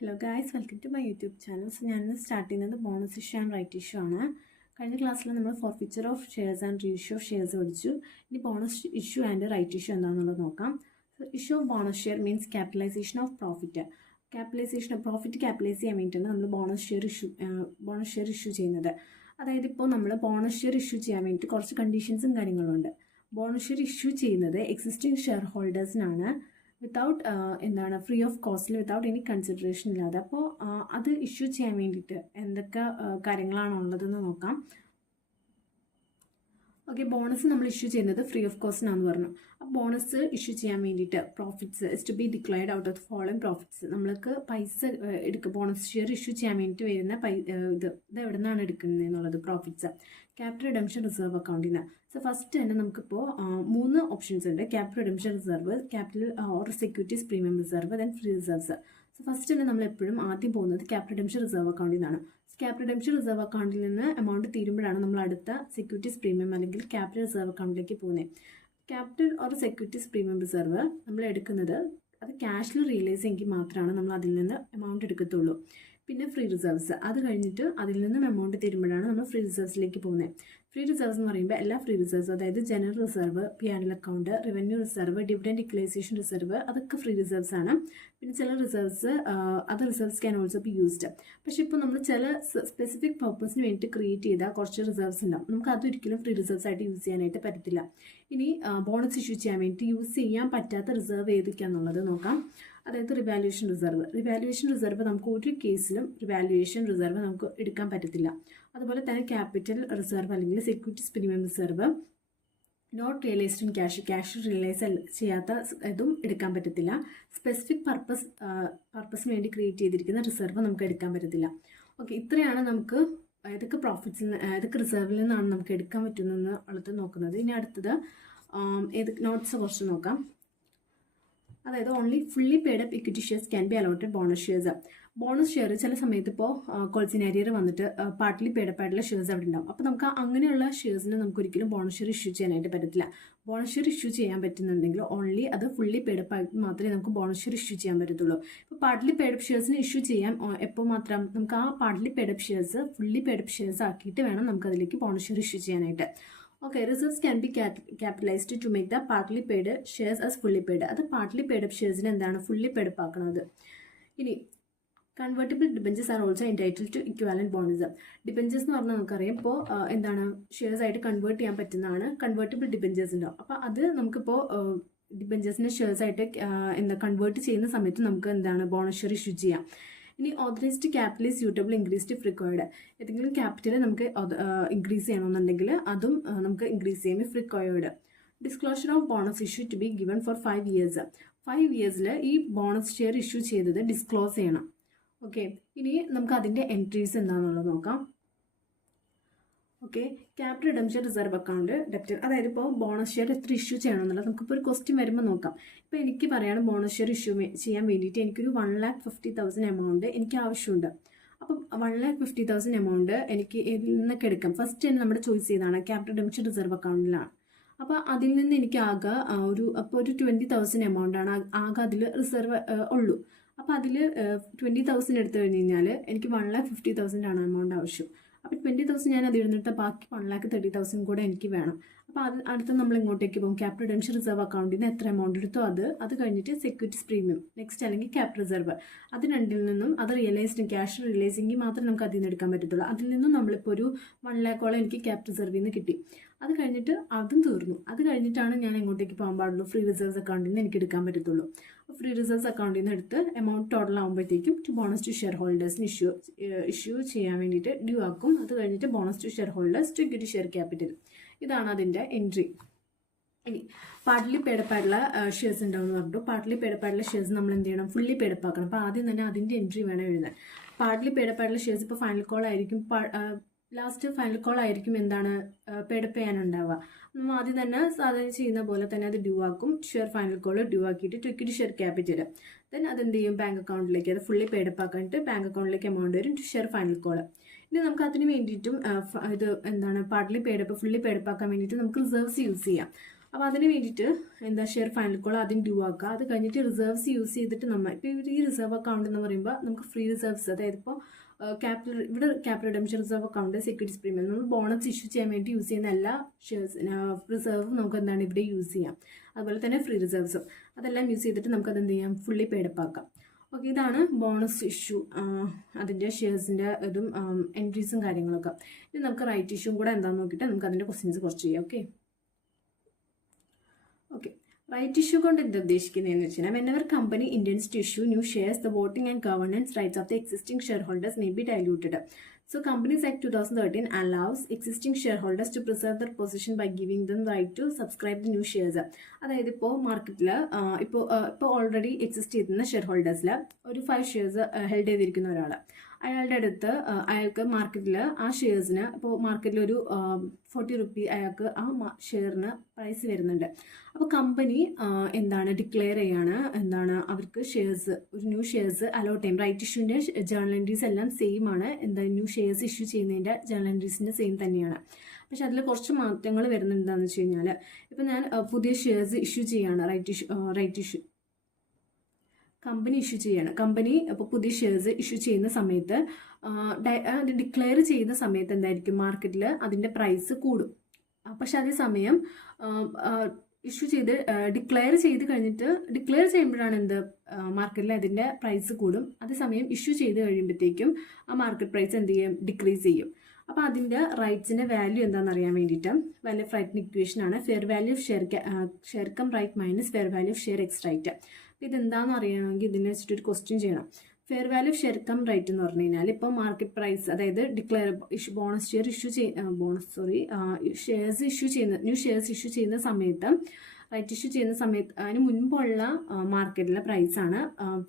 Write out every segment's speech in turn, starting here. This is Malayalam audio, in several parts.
Hello guys, welcome to my YouTube channel. So ഞാൻ സ്റ്റാർട്ട് ചെയ്യുന്നത് bonus issue and right issue ആണ്. കഴിഞ്ഞ ക്ലാസ്സിൽ നമ്മൾ forfeiture of shares and reissue of shares പഠിച്ചു. ഇനി bonus issue and right issue എന്താണെന്നുള്ളത് നോക്കാം. Issue of bonus share means capitalisation of profit. Profit capitalise ചെയ്യാൻ വേണ്ടിയിട്ടാണ് നമ്മൾ ബോണസ് ഷെയർ ഇഷ്യൂ ചെയ്യുന്നത്. അതായത് ഇപ്പോൾ നമ്മൾ ബോണസ് ഷെയർ ഇഷ്യൂ ചെയ്യാൻ വേണ്ടിയിട്ട് കുറച്ച് കണ്ടീഷൻസും കാര്യങ്ങളുണ്ട്. ബോണസ് ഷെയർ ഇഷ്യൂ ചെയ്യുന്നത് എക്സിസ്റ്റിംഗ് ഷെയർ ഹോൾഡേഴ്സിനാണ്, വിത്തൗട്ട് ഫ്രീ ഓഫ് കോസ്റ്റിൽ, വിത്തൗട്ട് എനി കൺസിഡറേഷൻ ഇല്ലാതെ. അപ്പോൾ അത് ഇഷ്യൂ ചെയ്യാൻ വേണ്ടിയിട്ട് എന്തൊക്കെ കാര്യങ്ങളാണുള്ളതെന്ന് നോക്കാം. ഓക്കെ, ബോണസ് നമ്മൾ ഇഷ്യൂ ചെയ്യുന്നത് ഫ്രീ ഓഫ് കോസ്റ്റിനാണെന്ന് പറഞ്ഞു. അപ്പോൾ ബോണസ് ഇഷ്യൂ ചെയ്യാൻ വേണ്ടിയിട്ട് profits is to be declared out of following profits. നമ്മൾക്ക് പൈസ എടുക്കുക, ബോണസ് ഷെയർ ഇഷ്യൂ ചെയ്യാൻ വേണ്ടിയിട്ട് വരുന്ന ഇത് എവിടെ നിന്നാണ് എടുക്കുന്നത് എന്നുള്ളത് പ്രോഫിറ്റ്സ് ക്യാപിറ്റൽ റിഡംഷൻ റിസർവ് അക്കൗണ്ടിൽ നിന്ന്. സോ ഫസ്റ്റ് തന്നെ നമുക്കിപ്പോൾ 3 ഓപ്ഷൻസ് ഉണ്ട്: capital redemption reserve, capital or securities premium reserve, then free reserves. So first തന്നെ നമ്മൾ എപ്പോഴും ആദ്യം പോകുന്നത് ക്യാപിറ്റൽ റിഡംഷൻ റിസർവ് അക്കൗണ്ടിൽ നിന്നാണ്. ക്യാപിറ്റൽ റിഡംഷൻ റിസർവ് അക്കൗണ്ടിൽ നിന്ന് എമൗണ്ട് തീരുമ്പോഴാണ് നമ്മൾ അടുത്ത സെക്യൂരിറ്റീസ് പ്രീമിയം അല്ലെങ്കിൽ ക്യാപിറ്റൽ റിസർവ് അക്കൗണ്ടിലേക്ക് പോകുന്നത്. Capital or securities premium reserve നമ്മൾ എടുക്കുന്നത് അത് ക്യാഷിൽ റിയലൈസ് ചെയ്യെങ്കിൽ മാത്രമാണ് നമ്മൾ അതിൽ നിന്ന് എമൗണ്ട് എടുക്കത്തുള്ളൂ. പിന്നെ ഫ്രീ റിസർവ്സ്, അത് കഴിഞ്ഞിട്ട് അതിൽ നിന്നും എമൗണ്ട് തരുമ്പോഴാണ് നമ്മൾ ഫ്രീ റിസർവ്സിലേക്ക് പോകുന്നത്. ഫ്രീ റിസർവ്സ് എന്ന് പറയുമ്പോൾ എല്ലാ ഫ്രീ റിസർവ്സ്, അതായത് general reserve, P and L account, revenue reserve, dividend equalisation reserve, അതൊക്കെ ഫ്രീ റിസർവ്സ് ആണ്. പിന്നെ ചില reserves other reserves can also be used. പക്ഷേ ഇപ്പോൾ നമ്മൾ ചില സ്പെസിഫിക് പർപ്പസിന് വേണ്ടി ക്രിയേറ്റ് ചെയ്ത കുറച്ച് റിസർവ്സ് ഉണ്ടാവും, നമുക്ക് അതൊരിക്കലും ഫ്രീ റിസർവ്സ് ആയിട്ട് യൂസ് ചെയ്യാനായിട്ട് പറ്റത്തില്ല. ഇനി ബോണസ് ഇഷ്യൂ ചെയ്യാൻ വേണ്ടി യൂസ് ചെയ്യാൻ പറ്റാത്ത റിസർവ് ഏതൊക്കെയാണെന്നുള്ളത് നോക്കാം. അതായത് റിവാലുവേഷൻ റിസർവ് നമുക്ക് ഒരു കേസിലും റിവാലുവേഷൻ റിസർവ് നമുക്ക് എടുക്കാൻ പറ്റത്തില്ല. അതുപോലെ തന്നെ ക്യാപിറ്റൽ റിസർവ് അല്ലെങ്കിൽ securities premium reserve, not realised in cash realise ചെയ്യാത്ത ഇതും എടുക്കാൻ പറ്റത്തില്ല. സ്പെസിഫിക് പർപ്പസിന് വേണ്ടി ക്രിയേറ്റ് ചെയ്തിരിക്കുന്ന റിസർവ് നമുക്ക് എടുക്കാൻ പറ്റത്തില്ല. ഓക്കെ, ഇത്രയാണ് നമുക്ക് ഏതൊക്കെ ഏതൊക്കെ റിസർവിൽ നിന്നാണ് നമുക്ക് എടുക്കാൻ പറ്റുന്നതെന്ന് ഉള്ളത് നോക്കുന്നത്. ഇനി അടുത്തത് നോട്ട്സ് കുറച്ച് നോക്കാം. അതായത് only fully paid up equity shares can be allotted bonus shares. Bonus share ചില സമയത്ത് ഇപ്പോൾ കോൾസിനാരിയർ വന്നിട്ട് പാർട്ട്ലി പെയ്ഡ് അപ്പ് ആയിട്ടുള്ള ഷെയർസ് അവിടെ ഉണ്ടാവും. അപ്പോൾ നമുക്ക് അങ്ങനെയുള്ള ഷെയർസിന് നമുക്ക് ഒരിക്കലും ബോണസ് ഷെയർ ഇഷ്യൂ ചെയ്യാനായിട്ട് പറ്റത്തില്ല. ബോണസ് ഷെയർ ഇഷ്യൂ ചെയ്യാൻ പറ്റുന്നുണ്ടെങ്കിൽ ഓൺലി അത് ഫുള്ളി പെയ്ഡ് അപ്പ് ആയിട്ട് മാത്രമേ നമുക്ക് ബോണസ് ഷെയർ ഇഷ്യൂ ചെയ്യാൻ പറ്റത്തുള്ളൂ. ഇപ്പോൾ പാർട്ട്ലി പെയ്ഡ് അപ്പ് ഷെയർസിന് ഇഷ്യൂ ചെയ്യാൻ എപ്പോൾ മാത്രം നമുക്ക് ആ partly paid up shares fully paid up shares ആക്കിയിട്ട് വേണം നമുക്ക് അതിലേക്ക് ബോണസ് ഷെയർ ഇഷ്യൂ ചെയ്യാനായിട്ട്. Okay, reserves can be capitalised to make the partly paid shares as fully paid. അത് പാർട്ട്ലി പെയ്ഡ് അപ്പ് ഷെയർസിന് എന്താണ് ഫുള്ളി പെയ്ഡ് അപ്പ് ആക്കുന്നത്. ഇനി convertible debentures are also entitled to equivalent bonus. Debentures എന്ന് പറഞ്ഞാൽ നമുക്കറിയാം ഇപ്പോൾ ഷെയർസ് ആയിട്ട് കൺവേർട്ട് ചെയ്യാൻ പറ്റുന്നതാണ് കൺവേർട്ടിബിൾ ഡിബഞ്ചേഴ്സ് ഉണ്ടാവും. അപ്പോൾ അത് നമുക്കിപ്പോൾ ഡിബഞ്ചേഴ്സിനെ ഷെയർസ് ആയിട്ട് കൺവേർട്ട് ചെയ്യുന്ന സമയത്ത് നമുക്ക് ബോണസ് ഷെയർ ഇഷ്യൂ ചെയ്യാം. ഇനി authorised capital is suitable increased if required. ഏതെങ്കിലും ക്യാപിറ്റൽ നമുക്ക് ഇൻക്രീസ് ചെയ്യണമെന്നുണ്ടെങ്കിൽ അതും നമുക്ക് ഇൻക്രീസ് ചെയ്യാം if required. Disclosure of bonus issue to be given for 5 years. 5 yearsൽ ഈ ബോണസ് ഷെയർ ഇഷ്യൂ ചെയ്തത് ഡിസ്ക്ലോസ് ചെയ്യണം. ഓക്കെ, ഇനി നമുക്ക് അതിൻ്റെ എൻട്രീസ് എന്താണെന്നുള്ളത് നോക്കാം. Okay, capital redemption reserve account debtor, അതായത് ഇപ്പോൾ ബോണസ് ഷെയർ എത്ര ഇഷ്യൂ ചെയ്യണമെന്നുള്ളത് നമുക്കിപ്പോൾ ഒരു ക്വസ്റ്റ്യൻ വരുമ്പോൾ നോക്കാം. ഇപ്പോൾ എനിക്ക് പറയാണ് ബോണസ് ഷെയർ ഇഷ്യൂ ചെയ്യാൻ വേണ്ടിയിട്ട് എനിക്കൊരു 1,50,000 എമൗണ്ട് എനിക്ക് ആവശ്യമുണ്ട്. അപ്പം 1,50,000 എമൗണ്ട് എനിക്ക് ഇതിൽ നിന്നൊക്കെ എടുക്കാം. ഫസ്റ്റ് തന്നെ നമ്മുടെ ചോയ്സ് ചെയ്താണ് ക്യാപിറ്റൽ റിഡംഷൻ റിസർവ് അക്കൗണ്ടിലാണ്. അപ്പോൾ അതിൽ നിന്ന് എനിക്ക് ആകെ ഒരു 20,000 എമൗണ്ടാണ് ആകെ അതിൽ റിസർവ് ഉള്ളൂ. അപ്പോൾ അതിൽ 20,000 എടുത്തു കഴിഞ്ഞ് കഴിഞ്ഞാൽ എനിക്ക് 1,50,000 ആണ് എമൗണ്ട് ആവശ്യം. അപ്പോൾ 20,000 ഞാൻ അത് ഇരുന്നിട്ട് ബാക്കി 1,30,000 കൂടെ എനിക്ക് വേണം. അപ്പോൾ അടുത്ത് നമ്മൾ ഇങ്ങോട്ടേക്ക് പോകും. ക്യാപിറ്റൽ റിഡംഷൻ റിസർവ് അക്കൗണ്ടിൽ നിന്ന് എത്ര എമൗണ്ട് എടുത്തോ അത് കഴിഞ്ഞിട്ട് സെക്യൂരിറ്റീസ് പ്രീമിയം നെക്സ്റ്റ്, അല്ലെങ്കിൽ ക്യാപിറ്റൽ റിസർവ്, അത് രണ്ടിൽ നിന്നും അത് റിയലൈസ്ഡ് ക്യാഷ് റിയലൈസിംഗ് മാത്രമേ നമുക്ക് അതിൽ നിന്ന് എടുക്കാൻ പറ്റത്തുള്ളൂ. അതിൽ നിന്നും നമ്മളിപ്പോൾ ഒരു 1,00,000 എനിക്ക് ക്യാപിറ്റൽ റിസർവിൽ നിന്ന് കിട്ടി. അത് കഴിഞ്ഞിട്ട് അതും തീർന്നു. അത് കഴിഞ്ഞിട്ടാണ് ഞാൻ എങ്ങോട്ടേക്ക് പോകാൻ പാടുള്ളൂ, ഫ്രീ റിസർവ്സ് അക്കൗണ്ടിൽ നിന്ന് എനിക്ക് എടുക്കാൻ പറ്റത്തുള്ളൂ. ഫ്രീ റിസർവ്സ് അക്കൗണ്ടിൽ നിന്ന് എടുത്ത് എമൗണ്ട് ടോട്ടൽ ആകുമ്പോഴത്തേക്കും ബോണസ് ടു ഷെയർ ഹോൾഡേഴ്സിന് ഇഷ്യൂ ചെയ്യാൻ വേണ്ടിയിട്ട് ഡ്യൂ ആക്കും. അത് കഴിഞ്ഞിട്ട് bonus to share holders to equity share capital, ഇതാണ് അതിൻ്റെ എൻട്രി. ഇനി പാർട്ട്ലി പെയ്ഡപ്പ് ആയിട്ടുള്ള ഷെയർസ് ഉണ്ടാവും എന്ന് പറഞ്ഞു. പാർട്ട്ലി പെയ്ഡപ്പ് ആയിട്ടുള്ള ഷെയർസ് നമ്മൾ എന്ത് ചെയ്യണം, ഫുള്ളി പെയ്ഡപ്പ് ആക്കണം. അപ്പോൾ ആദ്യം തന്നെ അതിൻ്റെ എൻട്രി വേണം എഴുതാൻ. പാർട്ട്ലി പെയ്ഡപ്പ് ആയിട്ടുള്ള ഷെയർസ് ഇപ്പോൾ ഫൈനൽ കോൾ ആയിരിക്കും, ലാസ്റ്റ് ഫൈനൽ കോൾ ആയിരിക്കും പെയ്ഡപ്പ് ചെയ്യാനുണ്ടാവുക. നമ്മൾ ആദ്യം തന്നെ സാധാരണ ചെയ്യുന്ന പോലെ തന്നെ അത് ഡ്യൂ ആക്കും. ഷെയർ ഫൈനൽ കോൾ ഡ്യൂ ആക്കിയിട്ട് to equity share capital, then അതെന്ത് ചെയ്യും, ബാങ്ക് അക്കൗണ്ടിലേക്ക്, അത് ഫുള്ളി പെയ്ഡപ്പ് ആക്കിയിട്ട് ബാങ്ക് അക്കൗണ്ടിലേക്ക് എമൗണ്ട് വരും ടു ഷെയർ ഫൈനൽ കോൾ. ഇനി നമുക്ക് അതിന് വേണ്ടിയിട്ടും ഇത് പാർട്ട്ലി പെയ്ഡപ്പ് ഫുള്ളി പെയ്ഡപ്പ് ആക്കാൻ വേണ്ടിയിട്ട് നമുക്ക് റിസർവ്സ് യൂസ് ചെയ്യാം. അപ്പോൾ അതിന് വേണ്ടിയിട്ട് എന്താ ഷെയർ ഫൈനൽ കോൾ ആദ്യം ഡ്യൂ ആക്കുക. അത് കഴിഞ്ഞിട്ട് റിസർവ്സ് യൂസ് ചെയ്തിട്ട് നമ്മൾ ഇപ്പോൾ ഈ റിസർവ് അക്കൗണ്ട് എന്ന് പറയുമ്പോൾ നമുക്ക് ഫ്രീ റിസർവ്സ്, അതായത് ഇപ്പോൾ ഇവിടെ capital redemption reserve account, securities premium, നമ്മൾ ബോണസ് ഇഷ്യൂ ചെയ്യാൻ വേണ്ടി യൂസ് ചെയ്യുന്ന എല്ലാ റിസർവും നമുക്ക് എന്താണ് ഇവിടെ യൂസ് ചെയ്യാം. അതുപോലെ തന്നെ ഫ്രീ റിസർവ്സും അതെല്ലാം യൂസ് ചെയ്തിട്ട് നമുക്കത് എന്ത് ചെയ്യാം, ഫുള്ളി പെയ്ഡപ്പ് ആക്കാം. ഓക്കെ, ഇതാണ് ബോണസ് ഇഷ്യൂ, അതിൻ്റെ ഷെയർസിൻ്റെ ഇതും എൻട്രീസും കാര്യങ്ങളൊക്കെ. ഇനി നമുക്ക് റൈറ്റ് ഇഷ്യൂവും കൂടെ എന്താണെന്ന് നോക്കിയിട്ട് നമുക്ക് അതിൻ്റെ ക്വസ്റ്റ്യൻസ് കുറച്ച് ചെയ്യാം. ഓക്കെ, റൈറ്റ് ഇഷ്യൂ കൊണ്ട് എന്താ ഉദ്ദേശിക്കുന്നതെന്ന് വെച്ചാൽ whenever company intends to issue new shares, the voting and governance rights of the existing shareholders may be diluted. So Companies Act 2013 allows existing shareholders to preserve their position by giving them right to subscribe the new shares. അതായത് ഇപ്പോൾ മാർക്കറ്റിൽ ഇപ്പോൾ ഓൾറെഡി എക്സിസ്റ്റ് ചെയ്യുന്ന ഷെയർ ഹോൾഡേഴ്സിൽ ഒരു 5 ഷെയർസ് ഹെൽഡ് ചെയ്തിരിക്കുന്ന ഒരാൾ, അയാളുടെ അടുത്ത് അയാൾക്ക് മാർക്കറ്റിൽ ആ ഷെയർസിന് ഇപ്പോൾ മാർക്കറ്റിൽ ഒരു 40 റുപ്പി അയാൾക്ക് ആ ഷെയറിന് പ്രൈസ് വരുന്നുണ്ട്. അപ്പോൾ കമ്പനി എന്താണ് ഡിക്ലെയർ ചെയ്യാണ്, എന്താണ് അവർക്ക് ഷെയർസ്, ഒരു ന്യൂ ഷെയർസ് അലോട്ട് ചെയ്യും. റൈറ്റ് ഇഷ്യൂവിൻ്റെ ജേർണൽ എൻട്രീസ് എല്ലാം സെയിം ആണ്, എന്താ ന്യൂ ഷെയർസ് ഇഷ്യൂ ചെയ്യുന്നതിൻ്റെ ജേർണൽ എൻട്രീസിൻ്റെ സെയിം തന്നെയാണ്. പക്ഷെ അതിൽ കുറച്ച് മാറ്റങ്ങൾ വരുന്നുണ്ട്. എന്താണെന്ന് വെച്ച് കഴിഞ്ഞാൽ ഇപ്പോൾ ഞാൻ പുതിയ ഷെയർസ് ഇഷ്യൂ ചെയ്യാണ്, റൈറ്റ് ഇഷ്യൂ കമ്പനി ഇഷ്യൂ ചെയ്യാണ്. കമ്പനി ഇപ്പോൾ പുതിയ ഷെയർസ് ഇഷ്യൂ ചെയ്യുന്ന സമയത്ത് അത് ഡിക്ലെയർ ചെയ്യുന്ന സമയത്ത് എന്തായിരിക്കും, മാർക്കറ്റിൽ അതിൻ്റെ പ്രൈസ് കൂടും. പക്ഷെ അതേസമയം ഇഷ്യൂ ചെയ്ത് ഡിക്ലെയർ ചെയ്യുമ്പോഴാണ് എന്ത്, മാർക്കറ്റിൽ അതിൻ്റെ പ്രൈസ് കൂടും. അതേസമയം ഇഷ്യൂ ചെയ്ത് കഴിയുമ്പോഴത്തേക്കും ആ മാർക്കറ്റ് പ്രൈസ് എന്ത് ചെയ്യും, ഡിക്രീസ് ചെയ്യും. അപ്പോൾ അതിൻ്റെ റൈറ്റ്സിൻ്റെ വാല്യൂ എന്താണെന്ന് അറിയാൻ വേണ്ടിയിട്ട് വാല്യൂ ഓഫ് റൈറ്റിൻ്റെ ഇക്വേഷനാണ് fair value of share cum right minus fair value of share ex right. അപ്പോൾ ഇതെന്താണെന്ന് അറിയണമെങ്കിൽ ഇതിനെ വെച്ചിട്ടൊരു ക്വസ്റ്റ്യൻ ചെയ്യണം. Fair value of share cum right എന്ന് പറഞ്ഞു കഴിഞ്ഞാൽ ഇപ്പോൾ മാർക്കറ്റ് പ്രൈസ്, അതായത് bonus share new shares issue ചെയ്യുന്ന സമയത്ത്, റൈറ്റ് ഇഷ്യൂ ചെയ്യുന്ന സമയത്ത് അതിന് മുൻപുള്ള മാർക്കറ്റിലെ പ്രൈസാണ്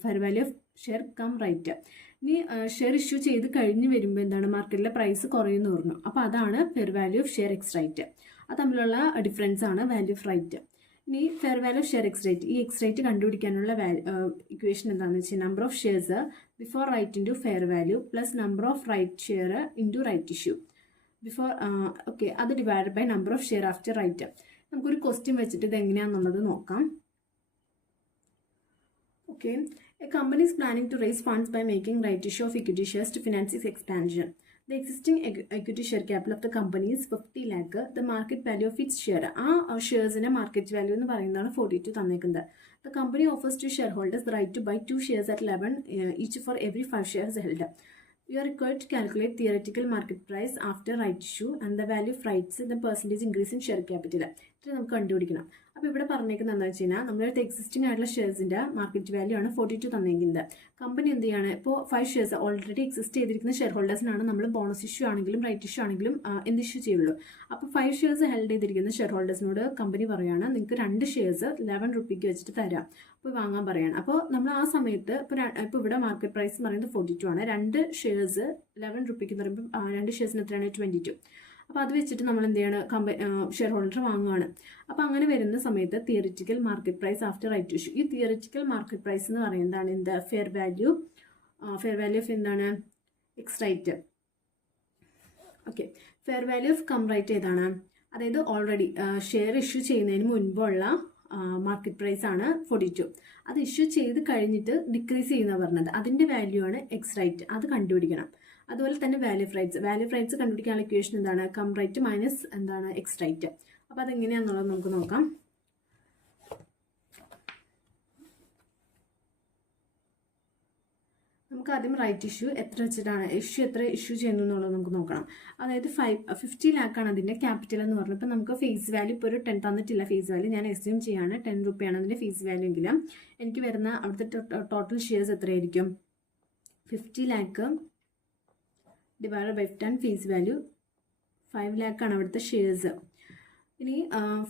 fair value of share cum right. ഇനി ഷെയർ ഇഷ്യൂ ചെയ്ത് കഴിഞ്ഞ് വരുമ്പോൾ എന്താണ്, മാർക്കറ്റിലെ പ്രൈസ് കുറയുമെന്ന് പറഞ്ഞു. അപ്പോൾ അതാണ് fair value of share ex right. അത് തമ്മിലുള്ള ഡിഫറൻസ് ആണ് വാല്യൂ ഓഫ് റൈറ്റ്. ഇനി fair value of share ex right, ഈ എക്സ് റൈറ്റ് കണ്ടുപിടിക്കാനുള്ള ഇക്വേഷൻ എന്താണെന്ന് വെച്ചാൽ number of shares before right into fair value plus number of right share into right issue okay, അത് divide by number of share after right. നമുക്കൊരു ക്വസ്റ്റ്യൻ വെച്ചിട്ട് ഇത് എങ്ങനെയാണെന്നുള്ളത് നോക്കാം. Okay, a company is planning to raise funds by making right issue of equity shares to finance its expansion. The existing equity share capital of the company is 50 lakh. The market value of its share, ആ ഷെയർസിൻ്റെ മാർക്കറ്റ് വാല്യൂ എന്ന് പറയുന്നതാണ് 42 തന്നേക്കുന്നത്. The company offers to shareholders the right to buy 2 shares at 11 each for every 5 shares held. You are required to calculate theoretical market price after right issue and the value of rights, the percentage increase in share capital. ഇത് നമുക്ക് കണ്ടുപിടിക്കണം. അപ്പോൾ ഇവിടെ പറഞ്ഞേക്കുന്നത് എന്താണെന്ന് വെച്ച് കഴിഞ്ഞാൽ നമ്മളടുത്ത് എക്സിസ്റ്റിംഗ് ആയിട്ടുള്ള ഷെയർസിൻ്റെ മാർക്കറ്റ് വാല്യൂ ആണ് 42 തന്നിരിക്കുന്നത്. കമ്പനി എന്ത് ചെയ്യാണ്, ഇപ്പോൾ 5 ഷെയർസ് ഓൾറെഡി എക്സിസ്റ്റ് ചെയ്തിരിക്കുന്ന ഷെയർ ഹോൾഡേഴ്സിനാണ് നമ്മൾ ബോണസ് ഇഷ്യൂ ആണെങ്കിലും റൈറ്റ് ഇഷ്യൂ ആണെങ്കിലും എന്ത് ഇഷ്യൂ ചെയ്യുള്ളൂ. അപ്പോൾ 5 ഷെയർസ് ഹെൽഡ് ചെയ്തിരിക്കുന്ന ഷെയർ ഹോൾഡേഴ്സിനോട് കമ്പനി പറയുകയാണ് നിങ്ങൾക്ക് 2 ഷെയർസ് 11 റുപ്പിക്ക് വെച്ചിട്ട് തരാം, അപ്പോൾ വാങ്ങാൻ പറയുകയാണ്. അപ്പോൾ നമ്മൾ ആ സമയത്ത് ഇപ്പോൾ ഇവിടെ മാർക്കറ്റ് പ്രൈസ് എന്ന് പറയുന്നത് 42 ആണ്. 2 ഷെയർസ് 11 റുപ്പിക്ക് എന്ന് പറയുമ്പോൾ 2 ഷെയർസിന് എത്രയാണ്, 22. അപ്പോൾ അത് വെച്ചിട്ട് നമ്മൾ എന്ത് ചെയ്യണം, ഷെയർ ഹോൾഡർ വാങ്ങുകയാണ്. അപ്പോൾ അങ്ങനെ വരുന്ന സമയത്ത് theoretical market price after right issue, ഈ തിയറിറ്റിക്കൽ മാർക്കറ്റ് പ്രൈസ് എന്ന് പറയുന്നതാണ് എന്ത്, ഫെയർ വാല്യൂ ഓഫ് എന്താണ്, ex right. Okay, fair value of cum right ഏതാണ്, അതായത് ഓൾറെഡി ഷെയർ ഇഷ്യൂ ചെയ്യുന്നതിന് മുൻപുള്ള മാർക്കറ്റ് പ്രൈസ് ആണ് 42. അത് ഇഷ്യൂ ചെയ്ത് കഴിഞ്ഞിട്ട് ഡിക്രീസ് ചെയ്യുന്ന പറഞ്ഞത്, അതിൻ്റെ വാല്യൂ ആണ് എക്സ് റൈറ്റ്. അത് കണ്ടുപിടിക്കണം. അതുപോലെ തന്നെ വാല്യൂ ഓഫ് റൈറ്റ്സ് കണ്ടുപിടിക്കാനുള്ള ഇക്വേഷൻ എന്താണ്, കം റൈറ്റ് മൈനസ് എന്താണ്, എക്സ് റൈറ്റ്. അപ്പോൾ അതെങ്ങനെയാണെന്നുള്ളത് നമുക്ക് നോക്കാം. നമുക്ക് ആദ്യം റൈറ്റ് ഇഷ്യൂ എത്ര വെച്ചിട്ടാണ് എത്ര ഇഷ്യൂ ചെയ്യുന്നു എന്നുള്ളത് നമുക്ക് നോക്കണം. അതായത് 50 ലാക്കാണ് അതിൻ്റെ ക്യാപിറ്റൽ എന്ന് പറഞ്ഞാൽ. ഇപ്പോൾ നമുക്ക് ഫേസ് വാല്യൂ ഇപ്പോൾ ഒരു 10 തന്നിട്ടില്ല, ഫേസ് വാല്യൂ ഞാൻ എസ്യൂം ചെയ്യാണ് 10 റുപ്പിയാണ് അതിൻ്റെ ഫേസ് വാല്യൂ എങ്കിലും എനിക്ക് വരുന്ന അവിടുത്തെ ടോട്ടൽ ഷെയർസ് എത്രയായിരിക്കും, 50 lakh divide by 10 face value 5 ലാക്കാണ് അവിടുത്തെ ഷെയർസ്. ഇനി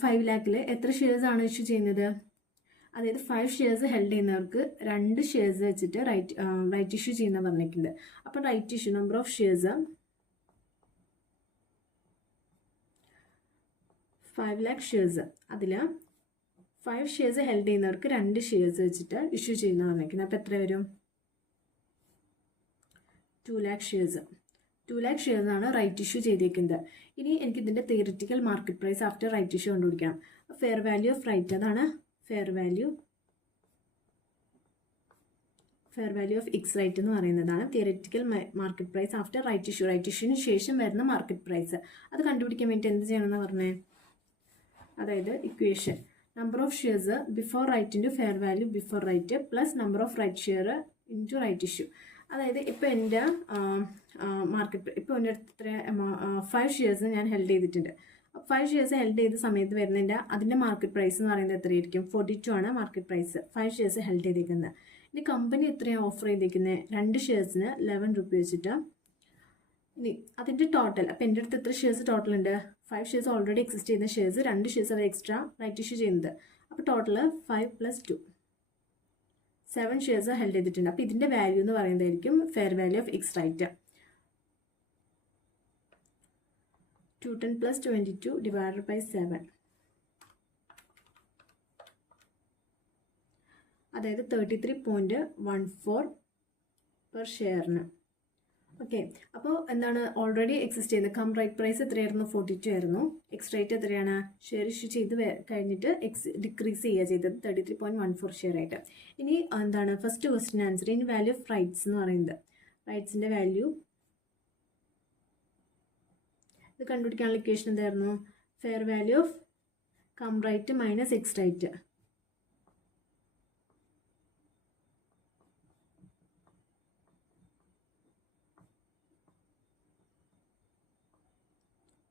5 ലാക്കിൽ എത്ര ഷെയർസാണ് ഇഷ്യൂ ചെയ്യുന്നത്, അതായത് 5 ഷെയർസ് ഹെൽഡ് ചെയ്യുന്നവർക്ക് 2 ഷെയർസ് വെച്ചിട്ട് റൈറ്റ് ഇഷ്യൂ ചെയ്യുന്ന പറഞ്ഞിട്ടുണ്ട്. അപ്പോൾ right issue number of shares 5 lakh shares, അതിൽ 5 ഷെയർസ് ഹെൽഡ് ചെയ്യുന്നവർക്ക് 2 ഷെയർസ് വെച്ചിട്ട് ഇഷ്യൂ ചെയ്യുന്ന പറഞ്ഞിരിക്കുന്നത്. അപ്പോൾ എത്ര വരും, 2 ലാക്ക് ഷെയർസ്. 2 ലാക്ക് ഷെയർസാണ് റൈറ്റ് ഇഷ്യൂ ചെയ്തേക്കുന്നത്. ഇനി എനിക്ക് ഇതിൻ്റെ theoretical market price after right issue കണ്ടുപിടിക്കണം. ഫെയർ വാല്യൂ ഓഫ് റൈറ്റ്, അതാണ് fair value of ex right എന്ന് പറയുന്നതാണ് theoretical market price after right ഇഷ്യൂന് ശേഷം വരുന്ന മാർക്കറ്റ് പ്രൈസ്. അത് കണ്ടുപിടിക്കാൻ വേണ്ടി എന്ത് ചെയ്യണമെന്ന് പറഞ്ഞേ, അതായത് equation number of shares before right into fair value before right plus number of right share into right issue. അതായത് ഇപ്പോൾ എൻ്റെ മാർക്കറ്റ് ഇപ്പോൾ എൻ്റെ അടുത്ത് 5 ഷെയർസ് ഞാൻ ഹെൽഡ് ചെയ്തിട്ടുണ്ട്. 5 ഷെയർസ് ഹെൽഡ് ചെയ്ത സമയത്ത് വരുന്നതിൻ്റെ അതിൻ്റെ മാർക്കറ്റ് പ്രൈസ് എന്ന് പറയുന്നത് എത്രയായിരിക്കും? 42 ആണ് മാർക്കറ്റ് പ്രൈസ് 5 ഷെയർസ് ഹെൽഡ് ചെയ്തിരിക്കുന്നത്. ഇനി കമ്പനി എത്രയാണ് ഓഫർ ചെയ്തിരിക്കുന്നത്? 2 ഷെയർസിന് 11 രൂപ വെച്ചിട്ട്. ഇനി അതിൻ്റെ ടോട്ടൽ, അപ്പോൾ എൻ്റെ അടുത്ത് എത്ര ഷെയർസ് ടോട്ടൽ ഉണ്ട്? 5 ഷെയർസ് ഓൾറെഡി എക്സിസ്റ്റ് ചെയ്യുന്ന ഷെയർസ്, 2 ഷെയർസ് അവർ എക്സ്ട്രാ റൈറ്റ് ഇഷ്യൂ ചെയ്യുന്നത്. അപ്പോൾ ടോട്ടൽ 5 + 2 7 ഷെയർസ് ഹെൽഡ് ചെയ്തിട്ടുണ്ട്. അപ്പോൾ ഇതിൻ്റെ വാല്യൂ എന്ന് പറയുന്നതായിരിക്കും fair value of ex right. 210 + 22 / 7, അതായത് 33.14 പെർ ഷെയറിന്. ഓക്കെ, അപ്പോൾ എന്താണ് ഓൾറെഡി എക്സിസ്റ്റ് ചെയ്യുന്നത്? റൈറ്റ് പ്രൈസ് എത്രയായിരുന്നു? 42 ആയിരുന്നു. എക്സ് റേറ്റ് എത്രയാണ്? ഷെയർ ഇഷ്യൂ ചെയ്ത് കഴിഞ്ഞിട്ട് ഡിക്രീസ് ചെയ്യുക ചെയ്തത് 33.14 ഷെയർ ആയിട്ട്. ഇനി എന്താണ് ഫസ്റ്റ് ക്വസ്റ്റ്യൻ ആൻസർ? ഇനി വാല്യൂ ഓഫ് റൈറ്റ്സ് എന്ന് പറയുന്നത്, റൈറ്റ്സിൻ്റെ വാല്യൂ ഇത് കണ്ടുപിടിക്കാനുള്ള ഇക്വേഷൻ എന്തായിരുന്നു? Fair value of right minus ex right.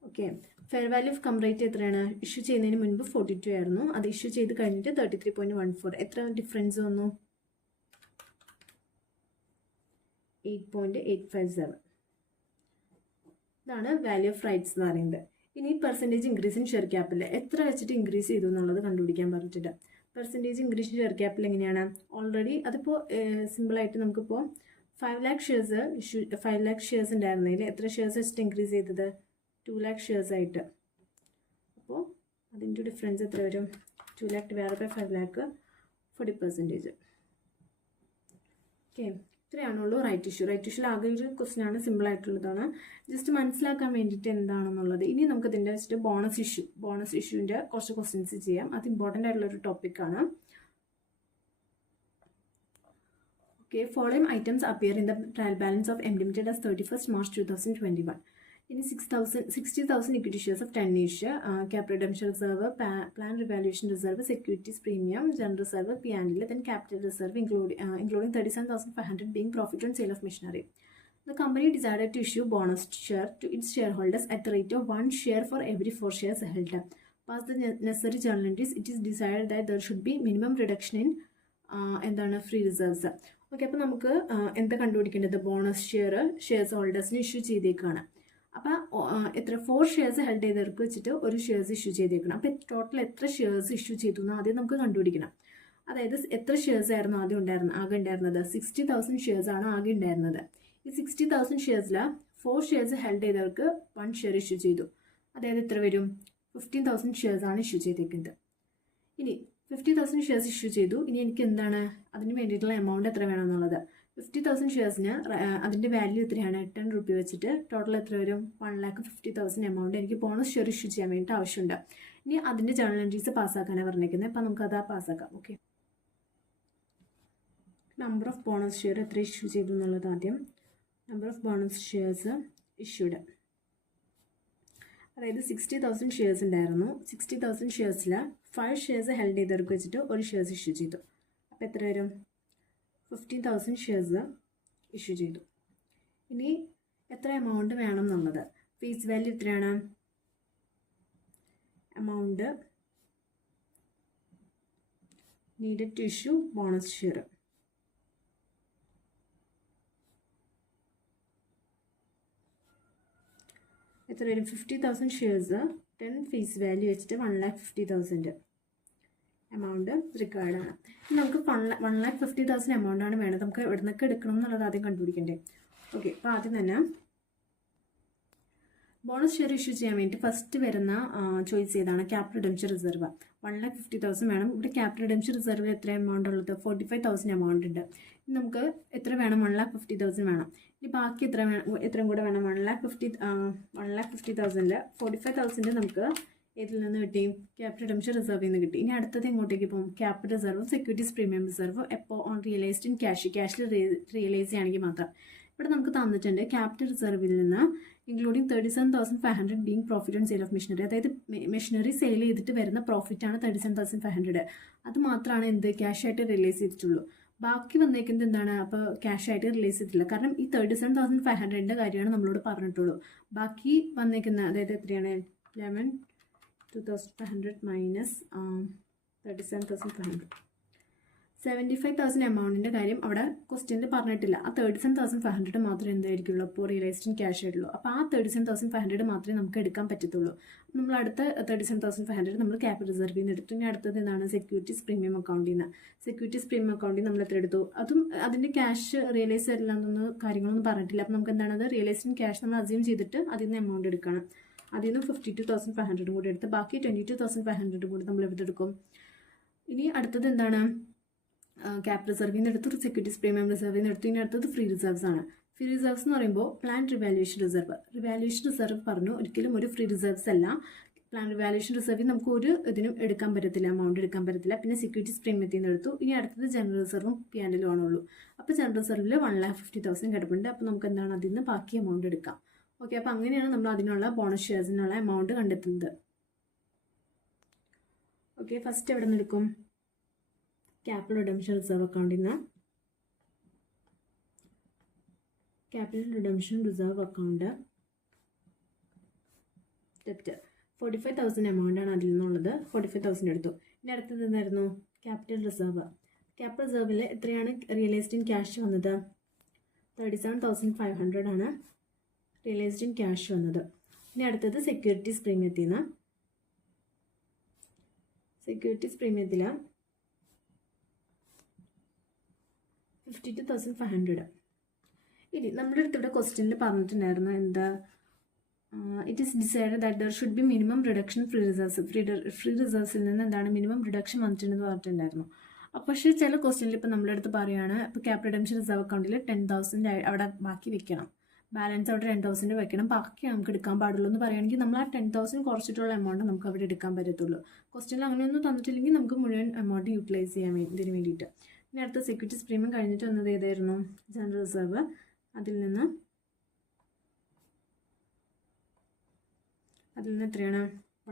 Okay, fair value of right എത്രയാണ്? ഇഷ്യൂ ചെയ്യുന്നതിന് മുൻപ് 42 ആയിരുന്നു, അത് ഇഷ്യൂ ചെയ്ത് കഴിഞ്ഞിട്ട് 33.14. എത്ര ഡിഫറൻസ് വന്നു? 8.857. ഇതാണ് വാല്യൂ ഓഫ് റൈറ്റ്സ് എന്ന് പറയുന്നത്. ഇനി percentage increase in share capital എത്ര വെച്ചിട്ട് ഇൻക്രീസ് ചെയ്തു എന്നുള്ളത് കണ്ടുപിടിക്കാൻ പറഞ്ഞിട്ടുണ്ട്. Percentage increase in share capital എങ്ങനെയാണ്? ഓൾറെഡി അതിപ്പോൾ സിമ്പിളായിട്ട് നമുക്കിപ്പോൾ 5 lakh ഷെയർസ് 5 lakh ഷെയർസ് ഉണ്ടായിരുന്നതിൽ എത്ര ഷെയർസ് വെച്ചിട്ട് ഇൻക്രീസ് ചെയ്തത്? 2 lakh ഷെയർസ് ആയിട്ട്. അപ്പോൾ അതിൻ്റെ ഡിഫറൻസ് എത്ര വരും? 2 lakh / 5 lakh 40%. ഓക്കെ, ഇത്രയാണുള്ളൂ റൈറ്റ് ഇഷ്യൂ. റൈറ്റ് ഇഷ്യൂ ആകെ ഒരു ക്വസ്റ്റ്യൻ ആണ്, സിമ്പിൾ ആയിട്ടുള്ളതാണ്. ജസ്റ്റ് മനസ്സിലാക്കാൻ വേണ്ടിയിട്ട് എന്താണെന്നുള്ളത്. ഇനി നമുക്ക് ഇതിൻ്റെ വെച്ചിട്ട് ബോണസ് ഇഷ്യൂവിൻ്റെ കുറച്ച് ക്വസ്റ്റ്യൻസ് ചെയ്യാം. അത് ഇമ്പോർട്ടൻ്റ് ആയിട്ടുള്ളൊരു ടോപ്പിക്കാണ്. Okay, following items appear in the trial balance of M limited as 31st March 2021. ഇനി 60,000 equity shares of 10 each, cap redemption reserve, plan revaluation reserve, securities premium, general reserve, P&L, then capital reserve including 37,500 being profit on sale of machinery. The company decided to issue bonus share to its shareholders at the rate of 1 share for every 4 shares held. Pass the necessary journal entries. It is decided that there should be minimum reduction in എന്താണ് ഫ്രീ റിസർവ്സ്. ഓക്കെ, അപ്പോൾ നമുക്ക് എന്താ കണ്ടുപിടിക്കേണ്ടത്? ബോണസ് ഷെയർസ് ഹോൾഡേഴ്സിന് ഇഷ്യൂ ചെയ്തേക്കാണ്. അപ്പോൾ എത്ര 4 ഷെയർസ് ഹെൽഡ് ചെയ്തവർക്ക് വെച്ചിട്ട് ഒരു ഷെയർസ് ഇഷ്യൂ ചെയ്തേക്കണം. അപ്പോൾ ടോട്ടൽ എത്ര ഷെയർസ് ഇഷ്യൂ ചെയ്തു എന്ന് ആദ്യം നമുക്ക് കണ്ടുപിടിക്കണം. അതായത് എത്ര ഷെയർസ് ആയിരുന്നു ആകെ ഉണ്ടായിരുന്നത്? 60,000 ഷെയർസ് ആണ് ആകെ ഉണ്ടായിരുന്നത്. ഈ 60,000 ഷെയർസിൽ 4 ഷെയർസ് ഹെൽഡ് ചെയ്തവർക്ക് 1 ഷെയർ ഇഷ്യൂ ചെയ്തു. അതായത് എത്ര വരും? 15,000 ഷെയർസ് ആണ് ഇഷ്യൂ ചെയ്തേക്കുന്നത്. ഇനി 50,000 ഷെയർസ് ഇഷ്യൂ ചെയ്തു. ഇനി എനിക്ക് എന്താണ് അതിന് വേണ്ടിയിട്ടുള്ള എമൗണ്ട് എത്ര വേണമെന്നുള്ളത്? 50,000 ഷെയർസിന് അതിൻ്റെ വാല്യൂ എത്രയാണ്? 10 രൂപ വെച്ചിട്ട് ടോട്ടൽ എത്ര വരും? 1,50,000 എമൗണ്ട് എനിക്ക് ബോണസ് ഷെയർ ഇഷ്യൂ ചെയ്യാൻ വേണ്ടിയിട്ട് ആവശ്യമുണ്ട്. ഇനി അതിൻ്റെ ജേർണൽ എൻട്രീസ് പാസ്സാക്കാനാണ് പറഞ്ഞിരിക്കുന്നത്. അപ്പോൾ നമുക്കത് പാസ്സാക്കാം. Okay, number of bonus share എത്ര ഇഷ്യൂ ചെയ്തു എന്നുള്ളത് ആദ്യം. Number of bonus shares issued, അതായത് 60,000 ഷെയർസ് ഉണ്ടായിരുന്നു. 60,000 ഷെയർസിൽ 5 ഷെയർസ് ഹെൽഡ് ചെയ്തവർക്ക് വെച്ചിട്ട് ഒരു ഷെയർസ് ഇഷ്യൂ ചെയ്തു. അപ്പോൾ എത്ര വരും? 15,000 ഷെയർസ് ഇഷ്യൂ ചെയ്തു. ഇനി എത്ര എമൗണ്ട് വേണം എന്നുള്ളത്? ഫേസ് വാല്യൂ എത്രയാണ്? Amount needed to issue bonus share. എത്ര വരും? 50,000 ഷെയർസ് 10 ഫേസ് വാല്യൂ വെച്ചിട്ട് 1,50,000 എമൗണ്ട് റിക്വയർഡ് ആണ്. നമുക്ക് 1,50,000 എമൗണ്ട് ആണ് വേണ്ടത്. നമുക്ക് എവിടെ നിന്നൊക്കെ എടുക്കണം എന്നുള്ളത് ആദ്യം കണ്ടുപിടിക്കണ്ടേ. ഓക്കെ, അപ്പോൾ ആദ്യം തന്നെ ബോണസ് ഷെയർ ഇഷ്യൂ ചെയ്യാൻ വേണ്ടി ഫസ്റ്റ് വരുന്ന ചോയ്സ് ചെയ്താണ് ക്യാപ് റിഡംഷൻ റിസർവ്. 1,50,000 വേണം. ഇവിടെ ക്യാപ് റിഡംഷൻ റിസർവിൽ എത്ര എമൗണ്ട് ഉള്ളത്? 45,000 എമൗണ്ട് ഉണ്ട്. നമുക്ക് എത്ര വേണം? 1,50,000 വേണം. ഇനി ബാക്കി എത്രയും കൂടെ വേണം? 1,50,000 45,000 നമുക്ക് ഇതിൽ നിന്ന് കിട്ടി ക്യാപിറ്റൽ റിഡംഷൻ റിസർവിൽ നിന്ന് കിട്ടി. ഇനി അടുത്തത് എങ്ങോട്ടേക്ക് പോകും? ക്യാപിറ്റൽ റിസർവും സെക്യൂരിറ്റീസ് പ്രീമിയം റിസർവ് എപ്പോൾ ഓൺ റിയലൈസ്ഡ് ഇൻ ക്യാഷിൽ റിയലൈസ് ചെയ്യുകയാണെങ്കിൽ മാത്രം. ഇവിടെ നമുക്ക് തന്നിട്ടുണ്ട് ക്യാപിറ്റൽ റിസർവിൽ നിന്ന് including 37,500 being profit on sale of machinery. അതായത് മെഷീനറി സെയിൽ ചെയ്തിട്ട് വരുന്ന പ്രോഫിറ്റാണ് 37,500. അത് മാത്രമാണ് എന്ത് ക്യാഷായിട്ട് റിയലൈസ് ചെയ്തിട്ടുള്ളൂ. ബാക്കി വന്നേക്കുന്നത് എന്താണ്? അപ്പോൾ ക്യാഷായിട്ട് റിലീസ് ചെയ്തിട്ടില്ല. കാരണം ഈ 37,500 കാര്യമാണ് നമ്മളോട് പറഞ്ഞിട്ടുള്ളൂ. ബാക്കി വന്നേക്കുന്ന അതായത് എത്രയാണ്? 2,500 മൈനസ് 37,500 75,000 എമൗണ്ടിൻ്റെ കാര്യം അവിടെ ക്വസ്റ്റ്യനിൽ പറഞ്ഞിട്ടില്ല. ആ 37,500 മാത്രമേ എന്തായിരിക്കുള്ളൂ അപ്പോൾ റിയലൈസ്ഡ് ഇൻ ക്യാഷ് ആയിട്ടുള്ളൂ. അപ്പോൾ ആ 37,500 മാത്രമേ നമുക്ക് എടുക്കാൻ പറ്റത്തുള്ളൂ. നമ്മൾ അടുത്ത 37,500 നമ്മൾ ക്യാപിറ്റൽ റിസർവിൽ നിന്ന് എടുത്തു. ഇനി അടുത്തത് എന്താണ്? സെക്യൂരിറ്റീസ് പ്രീമിയം അക്കൗണ്ടിൽ നിന്ന്. സെക്യൂരിറ്റീസ് പ്രീമിയം അക്കൗണ്ടിൽ നമ്മൾ എത്ര എടുത്തു? അതും അതിൻ്റെ ക്യാഷ് റിയലൈസ് ചെയ്യില്ലാന്നൊന്നും കാര്യങ്ങളൊന്നും പറഞ്ഞിട്ടില്ല. അപ്പോൾ നമുക്ക് എന്താണത്? റിയലൈസ്ഡ് ഇൻ ക്യാഷ് നമ്മൾ അസ്യൂം ചെയ്തിട്ട് അതിൽ നിന്ന് എമൗണ്ട് എടുക്കണം. അതിൽ നിന്ന് 52,500 കൂടി എടുത്ത് ബാക്കി 22,500 കൂടി നമ്മൾ എടുക്കും. ഇനി അടുത്തത് എന്താണ്? ക്യാപിറ്റൽ റിസർവിൽ നിന്ന് എടുത്തു, സെക്യൂരിറ്റീസ് പ്രീമിയം റിസർവിൽ നിന്ന് എടുത്തു. ഇനി അടുത്തത് ഫ്രീ റിസർവ്സ് ആണ്. ഫ്രീ റിസർവ്സ് എന്ന് പറയുമ്പോൾ plan revaluation reserve. Revaluation reserve പറഞ്ഞു, ഒരിക്കലും ഒരു ഫ്രീ റിസർവ്സ് അല്ല. പ്ലാൻ റിവാലുവേഷൻ റിസർവിൽ നമുക്ക് ഒരു ഇതിനും എടുക്കാൻ പറ്റത്തില്ല, എമൗണ്ട് എടുക്കാൻ പറ്റത്തില്ല. പിന്നെ സെക്യൂരിറ്റീസ് പ്രീമിയത്തിൽ നിന്ന് എടുത്തു. ഇനി അടുത്തത് ജനറൽ റിസർവും P&L ആണുള്ളൂ. അപ്പോൾ ജനറൽ റിസർവിൽ 1,50,000 കിടപ്പുണ്ട്. അപ്പോൾ നമുക്ക് എന്താണ്? അതിൽ നിന്ന് ബാക്കി എമൗണ്ട് എടുക്കാം. ഓക്കെ, അപ്പോൾ അങ്ങനെയാണ് നമ്മൾ അതിനുള്ള ബോണസ് ഷെയർസിനുള്ള എമൗണ്ട് കണ്ടെത്തുന്നത്. ഓക്കെ, ഫസ്റ്റ് എവിടെ നിന്ന് എടുക്കും? ക്യാപിറ്റൽ റിഡംഷൻ റിസർവ് അക്കൗണ്ടിൽ നിന്ന്. Capital redemption reserve account debit 45,000 amount ആണ് അതിൽ നിന്നുള്ളത്. 45,000 എടുത്തു. ഇനി അടുത്തത് എന്തായിരുന്നു? Capital reserve. ക്യാപിറ്റൽ റിസർവിൽ എത്രയാണ് റിയലൈസ്ഡ് ഇൻ ക്യാഷ് വന്നത്? 37,500 ആണ് റിയലൈസ്ഡ് ഇൻ ക്യാഷ് വന്നത്. ഇനി അടുത്തത് സെക്യൂരിറ്റീസ് പ്രീമിയത്തിൽ നിന്ന്. സെക്യൂരിറ്റീസ് പ്രീമിയത്തിൽ 52,500. ഇനി നമ്മുടെ അടുത്ത് ഇവിടെ ക്വസ്റ്റ്യനിൽ പറഞ്ഞിട്ടുണ്ടായിരുന്നു എന്താ? It is decided that there should be minimum reduction free reserves. Free റിസർവ്സിൽ നിന്ന് എന്താണ് മിനിമം റിഡക്ഷൻ വന്നിട്ടുണ്ടെന്ന് പറഞ്ഞിട്ടുണ്ടായിരുന്നു. പക്ഷേ ചില ക്വസ്റ്റ്യനിൽ ഇപ്പോൾ നമ്മുടെ അടുത്ത് പറയുകയാണ്, ഇപ്പോൾ ക്യാപിറ്റൽ റിഡംഷൻ റിസർവ് അക്കൗണ്ടിൽ 10,000 അവിടെ ബാക്കി വെക്കണം, ബാലൻസ് അവിടെ 10,000 വെക്കണം, ബാക്കി നമുക്ക് എടുക്കാൻ പാടുള്ളൂ എന്ന് പറയുകയാണെങ്കിൽ നമ്മൾ ആ 10,000 കുറച്ചിട്ടുള്ള എമൗണ്ട് നമുക്ക് അവിടെ എടുക്കാൻ പറ്റത്തുള്ളൂ. ക്വസ്റ്റ്യനിൽ അങ്ങനെയൊന്നും തന്നിട്ടില്ലെങ്കിൽ നമുക്ക് മുഴുവൻ എമൗണ്ട് യൂട്ടിലൈസ് ചെയ്യാൻ ഇതിന് വേണ്ടിയിട്ട്. ഇനി അടുത്ത സെക്യൂരിറ്റീസ് പ്രീമിയം കഴിഞ്ഞിട്ട് വന്നത് ഏതായിരുന്നു? General reserve. അതിൽ നിന്ന് എത്രയാണ്?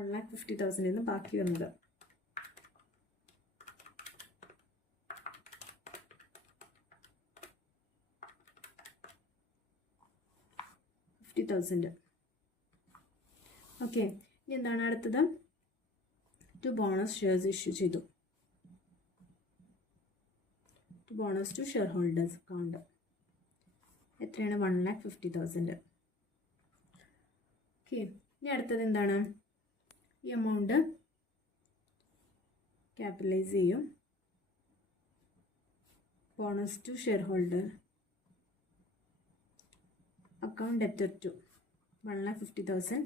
1,50,000 നിന്ന് ബാക്കി വന്നത്. ഓക്കെ, ഇനി എന്താണ് അടുത്തത്? 2 ബോണസ് ഷെയർസ് ഇഷ്യൂ ചെയ്തു. Bonus to share holders account എത്രയാണ്? 1,50,000. ഓക്കെ, ഇനി അടുത്തത് എന്താണ്? ഈ എമൗണ്ട് ക്യാപിറ്റലൈസ് ചെയ്യും. Bonus to share holder account debtor to 1,50,000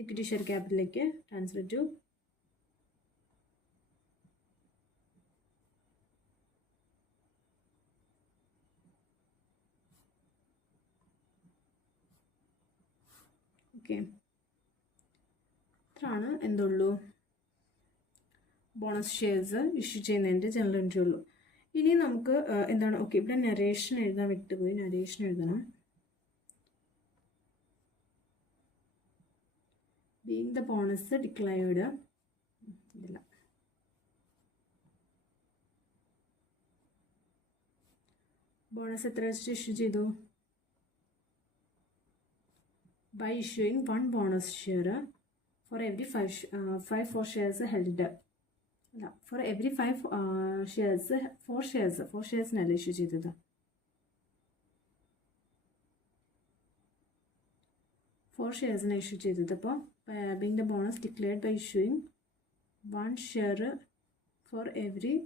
equity share ക്യാപിറ്റലിലേക്ക് ട്രാൻസ്ഫർ ടു ഓക്കെ. ഇത്രയാണ് എന്തുള്ളൂ? ബോണസ് ഷെയർസ് ഇഷ്യൂ ചെയ്യുന്നതിൻ്റെ ജനറൽ എൻട്രി ഉള്ളൂ. ഇനി നമുക്ക് എന്താണ്? ഓക്കെ, ഇവിടെ നരേഷൻ എഴുതാൻ വിട്ടുപോയി. നരേഷൻ എഴുതണം. ബീങ് ദ ബോണസ് ഡിക്ലയർഡ് ഇല്ല. ബോണസ് എത്ര വെച്ചിട്ട് ഇഷ്യൂ ചെയ്തു? By issuing 1 bonus share for every 5 shares held. For every 5 shares 4 shares നല്ല ഇഷ്യൂ ചെയ്തത്. ഫോർ ഷെയർസിനെ ഇഷ്യൂ ചെയ്തത്. അപ്പോൾ being the bonus declared by issuing 1 share for every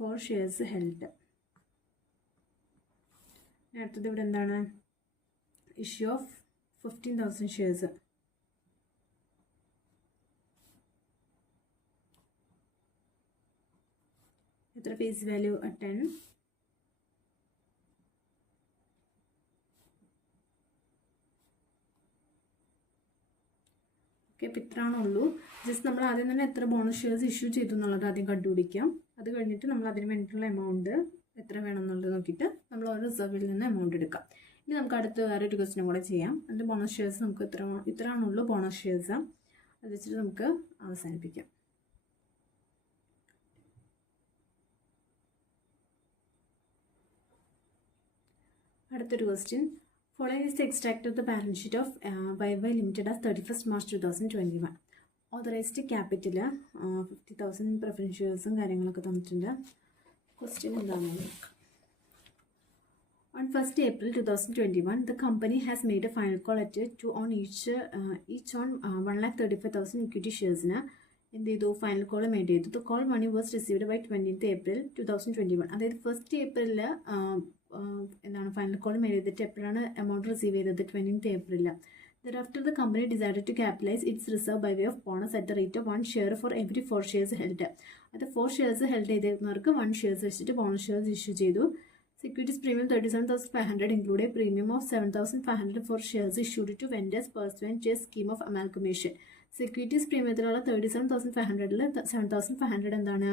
4 shares held. അടുത്തത് ഇവിടെ എന്താണ്? Issue of 15,000 shares. എത്ര ഫേസ് വാല്യൂ? 10. ഓക്കെ, അപ്പോൾ ഇത്രയാണുള്ളൂ. ജസ്റ്റ് നമ്മൾ ആദ്യം തന്നെ എത്ര ബോണസ് ഷെയർസ് ഇഷ്യൂ ചെയ്തു എന്നുള്ളത് ആദ്യം കണ്ടുപിടിക്കാം. അത് കഴിഞ്ഞിട്ട് നമ്മൾ അതിന് വേണ്ടിയിട്ടുള്ള എമൗണ്ട് എത്ര വേണമെന്നുള്ളത് നോക്കിയിട്ട് നമ്മൾ ഓരോ റിസർവിൽ നിന്ന് എമൗണ്ട് എടുക്കാം. ഇനി നമുക്ക് അടുത്ത് വേറൊരു ക്വസ്റ്റിനും കൂടെ ചെയ്യാം. അതിൻ്റെ ബോണസ് ഷെയർസ് നമുക്ക് ഇത്രയാണുള്ളൂ ബോണസ് ഷെയർസ്. അത് വെച്ചിട്ട് നമുക്ക് അവസാനിപ്പിക്കാം. അടുത്തൊരു question. Following is the extract of the balance sheet of YY Limited as 31st March 2021. Authorized capital 50,000 preference shares കാര്യങ്ങളൊക്കെ തന്നിട്ടുണ്ട്. ക്വസ്റ്റ്യൻ എന്താണെന്ന് നോക്കാം. On 1st April 2021, the company has made a final call at to on each on 1,35,000 equity shares. എന്ത് ചെയ്തു? ഫൈനൽ കോൾ മെയ്ഡ് ചെയ്തു. The call money was received by 20th April 2021. അതായത് 1st April എന്താണ് ഫൈനൽ കോൾ മെയ്ഡ് ചെയ്തിട്ട് എപ്പോഴാണ് എമൗണ്ട് റിസീവ് ചെയ്തത്? 20th April. Thereafter, the company decided to capitalize its reserve by way of bonus at the rate of 1 share for every 4 shares held. അത് 4 shares ഹെൽഡ് ചെയ്തിരുന്നവർക്ക് 1 shares വെച്ചിട്ട് ബോണസ് ഷെയർസ് ഇഷ്യൂ ചെയ്തു. Securities premium 37,500 include a premium of 7,500 for shares issued to vendors pursuant to a scheme of amalgamation. Securities പ്രീമിയത്തിലുള്ള 37,500 7,500 എന്താണ്?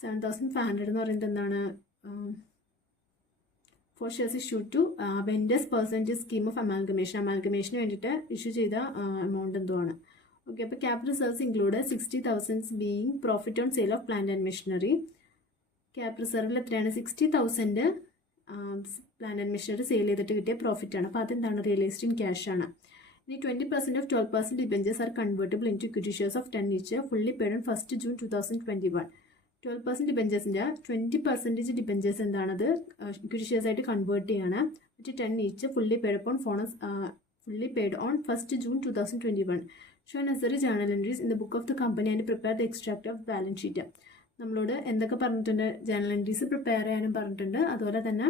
7,500 എന്ന് പറയുന്നത് എന്താണ്? 4 shares issued to vendors pursuant to scheme of amalgamation. അമാൽഗമേഷന് വേണ്ടിയിട്ട് ഇഷ്യൂ ചെയ്ത എമൗണ്ട് എന്തോ ആണ്. ഓക്കെ, അപ്പോൾ capital reserves include 60,000 being profit on sale of plant and machinery. Capital റിസർവിൽ എത്രയാണ്? 60,000 പ്ലാന്റ് ആൻഡ് മെഷീനറി സെയിൽ ചെയ്തിട്ട് കിട്ടിയ പ്രോഫിറ്റ് ആണ്. അപ്പോൾ അതെന്താണ്? റിയലൈസ്ഡ് ഇൻ ക്യാഷ് ആണ്. ഇനി 20% of 12% debentures are convertible into equity shares of 10 each, fully paid on 1st June 2021. 12% ഡിബഞ്ചേഴ്സിൻ്റെ 20% debentures എന്താണത്? ഇക്വിറ്റി ഷെയർസ് ആയിട്ട് കൺവേർട്ട് ചെയ്യാണ്. മറ്റ് 10 each fully paid on 1st June 2021. Show നെസറി journal entries in the book of the company and prepare the extract of balance sheet. നമ്മളോട് എന്തൊക്കെ പറഞ്ഞിട്ടുണ്ട്? ജേണൽ എൻട്രീസ് പ്രിപ്പയർ ചെയ്യാനും പറഞ്ഞിട്ടുണ്ട്. അതുപോലെ തന്നെ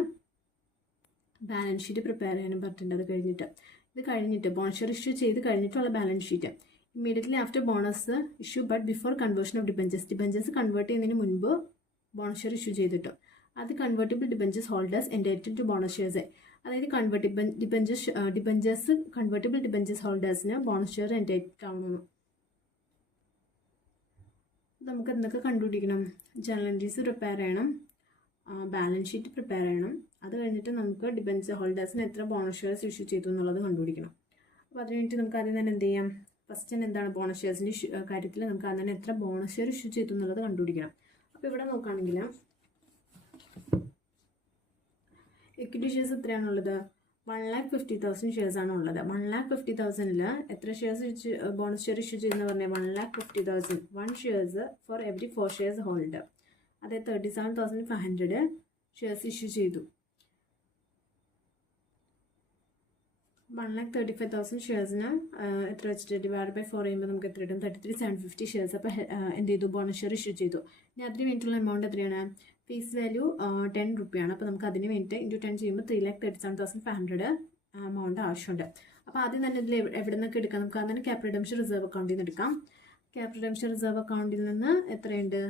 ബാലൻസ് ഷീറ്റ് പ്രിപ്പയർ ചെയ്യാനും പറഞ്ഞിട്ടുണ്ട്. ഇത് കഴിഞ്ഞിട്ട് ബോണസ് ഷെയർ ഇഷ്യൂ ചെയ്ത് കഴിഞ്ഞിട്ടുള്ള balance sheet. Immediately after bonus issue but before conversion of debentures convert ചെയ്യുന്നതിന് മുൻപ് ബോണസ് ഷെയർ ഇഷ്യൂ ചെയ്തിട്ടോ. അത് convertible debentures holders entitle to bonus shares. അതായത് കൺവേർട്ടിബിൾ ഡിബഞ്ചേഴ്സ് ഹോൾഡേഴ്സിന് ബോണസ് ഷെയർ എൻറ്റൈറ്റിൽ ആവണം. നമുക്ക് എന്തൊക്കെ കണ്ടുപിടിക്കണം? ജേണൽ എൻട്രീസ് പ്രിപ്പയർ ചെയ്യണം, ബാലൻസ് ഷീറ്റ് പ്രിപ്പയർ ചെയ്യണം. അത് കഴിഞ്ഞിട്ട് നമുക്ക് ഡിബഞ്ചർ ഹോൾഡേഴ്സിന് എത്ര ബോണസ് ഷെയർസ് ഇഷ്യൂ ചെയ്തു എന്നുള്ളത് കണ്ടുപിടിക്കണം. അപ്പോൾ അതിന് വേണ്ടിയിട്ട് നമുക്ക് ആദ്യം തന്നെ എന്ത് ചെയ്യാം? ഫസ്റ്റ് തന്നെ എന്താണ് ബോണസ് ഷെയർസിൻ്റെ കാര്യത്തിൽ നമുക്ക് ആദ്യം തന്നെ എത്ര ബോണസ് ഷെയർ ഇഷ്യൂ ചെയ്തു എന്നുള്ളത് കണ്ടുപിടിക്കണം. അപ്പോൾ ഇവിടെ നോക്കുകയാണെങ്കിൽ ഇക്വിറ്റി ഷെയർസ് എത്രയാണുള്ളത്? 1,50,000 ഷെയർസ് ആണ് ഉള്ളത്. 1,50,000 എത്ര ഷെയർസ് ബോണസ് ഷെയർ ഇഷ്യൂ ചെയ്യുന്ന പറഞ്ഞാൽ 1,50,000 1 shares for every 4 shares hold. അതായത് 37,500 ഷെയർസ് ഇഷ്യൂ ചെയ്തു. 1,35,000 ഷെയർസിന് എത്ര വെച്ചിട്ട് ഡിവൈഡ് ബൈ 4 ചെയ്യുമ്പോൾ നമുക്ക് എത്ര കിട്ടും? 33,750 ഷെയർസ്. അപ്പോൾ എന്ത് ചെയ്തു? ബോണസ് ഷെയർ ഇഷ്യൂ ചെയ്തു. ഇനി അതിന് വേണ്ടിയിട്ടുള്ള എമൗണ്ട് എത്രയാണ്? ഫേസ് വാല്യൂ 10 രൂപയാണ്. അപ്പോൾ നമുക്ക് അതിന് വേണ്ടിയിട്ട് ഇൻറ്റു 10 ചെയ്യുമ്പോൾ 3,37,500 എമൗണ്ട് ആവശ്യമുണ്ട്. അപ്പോൾ ആദ്യം തന്നെ ഇതിൽ എവിടെ നിന്നൊക്കെ എടുക്കാം? നമുക്ക് ആദ്യം ക്യാപിറ്റൽ റിഡംഷൻ റിസർവ് അക്കൗണ്ടിൽ നിന്ന് എടുക്കാം. ക്യാപിറ്റൽ റിഡംഷൻ റിസർവ് അക്കൗണ്ടിൽ നിന്ന് എത്രയുണ്ട്?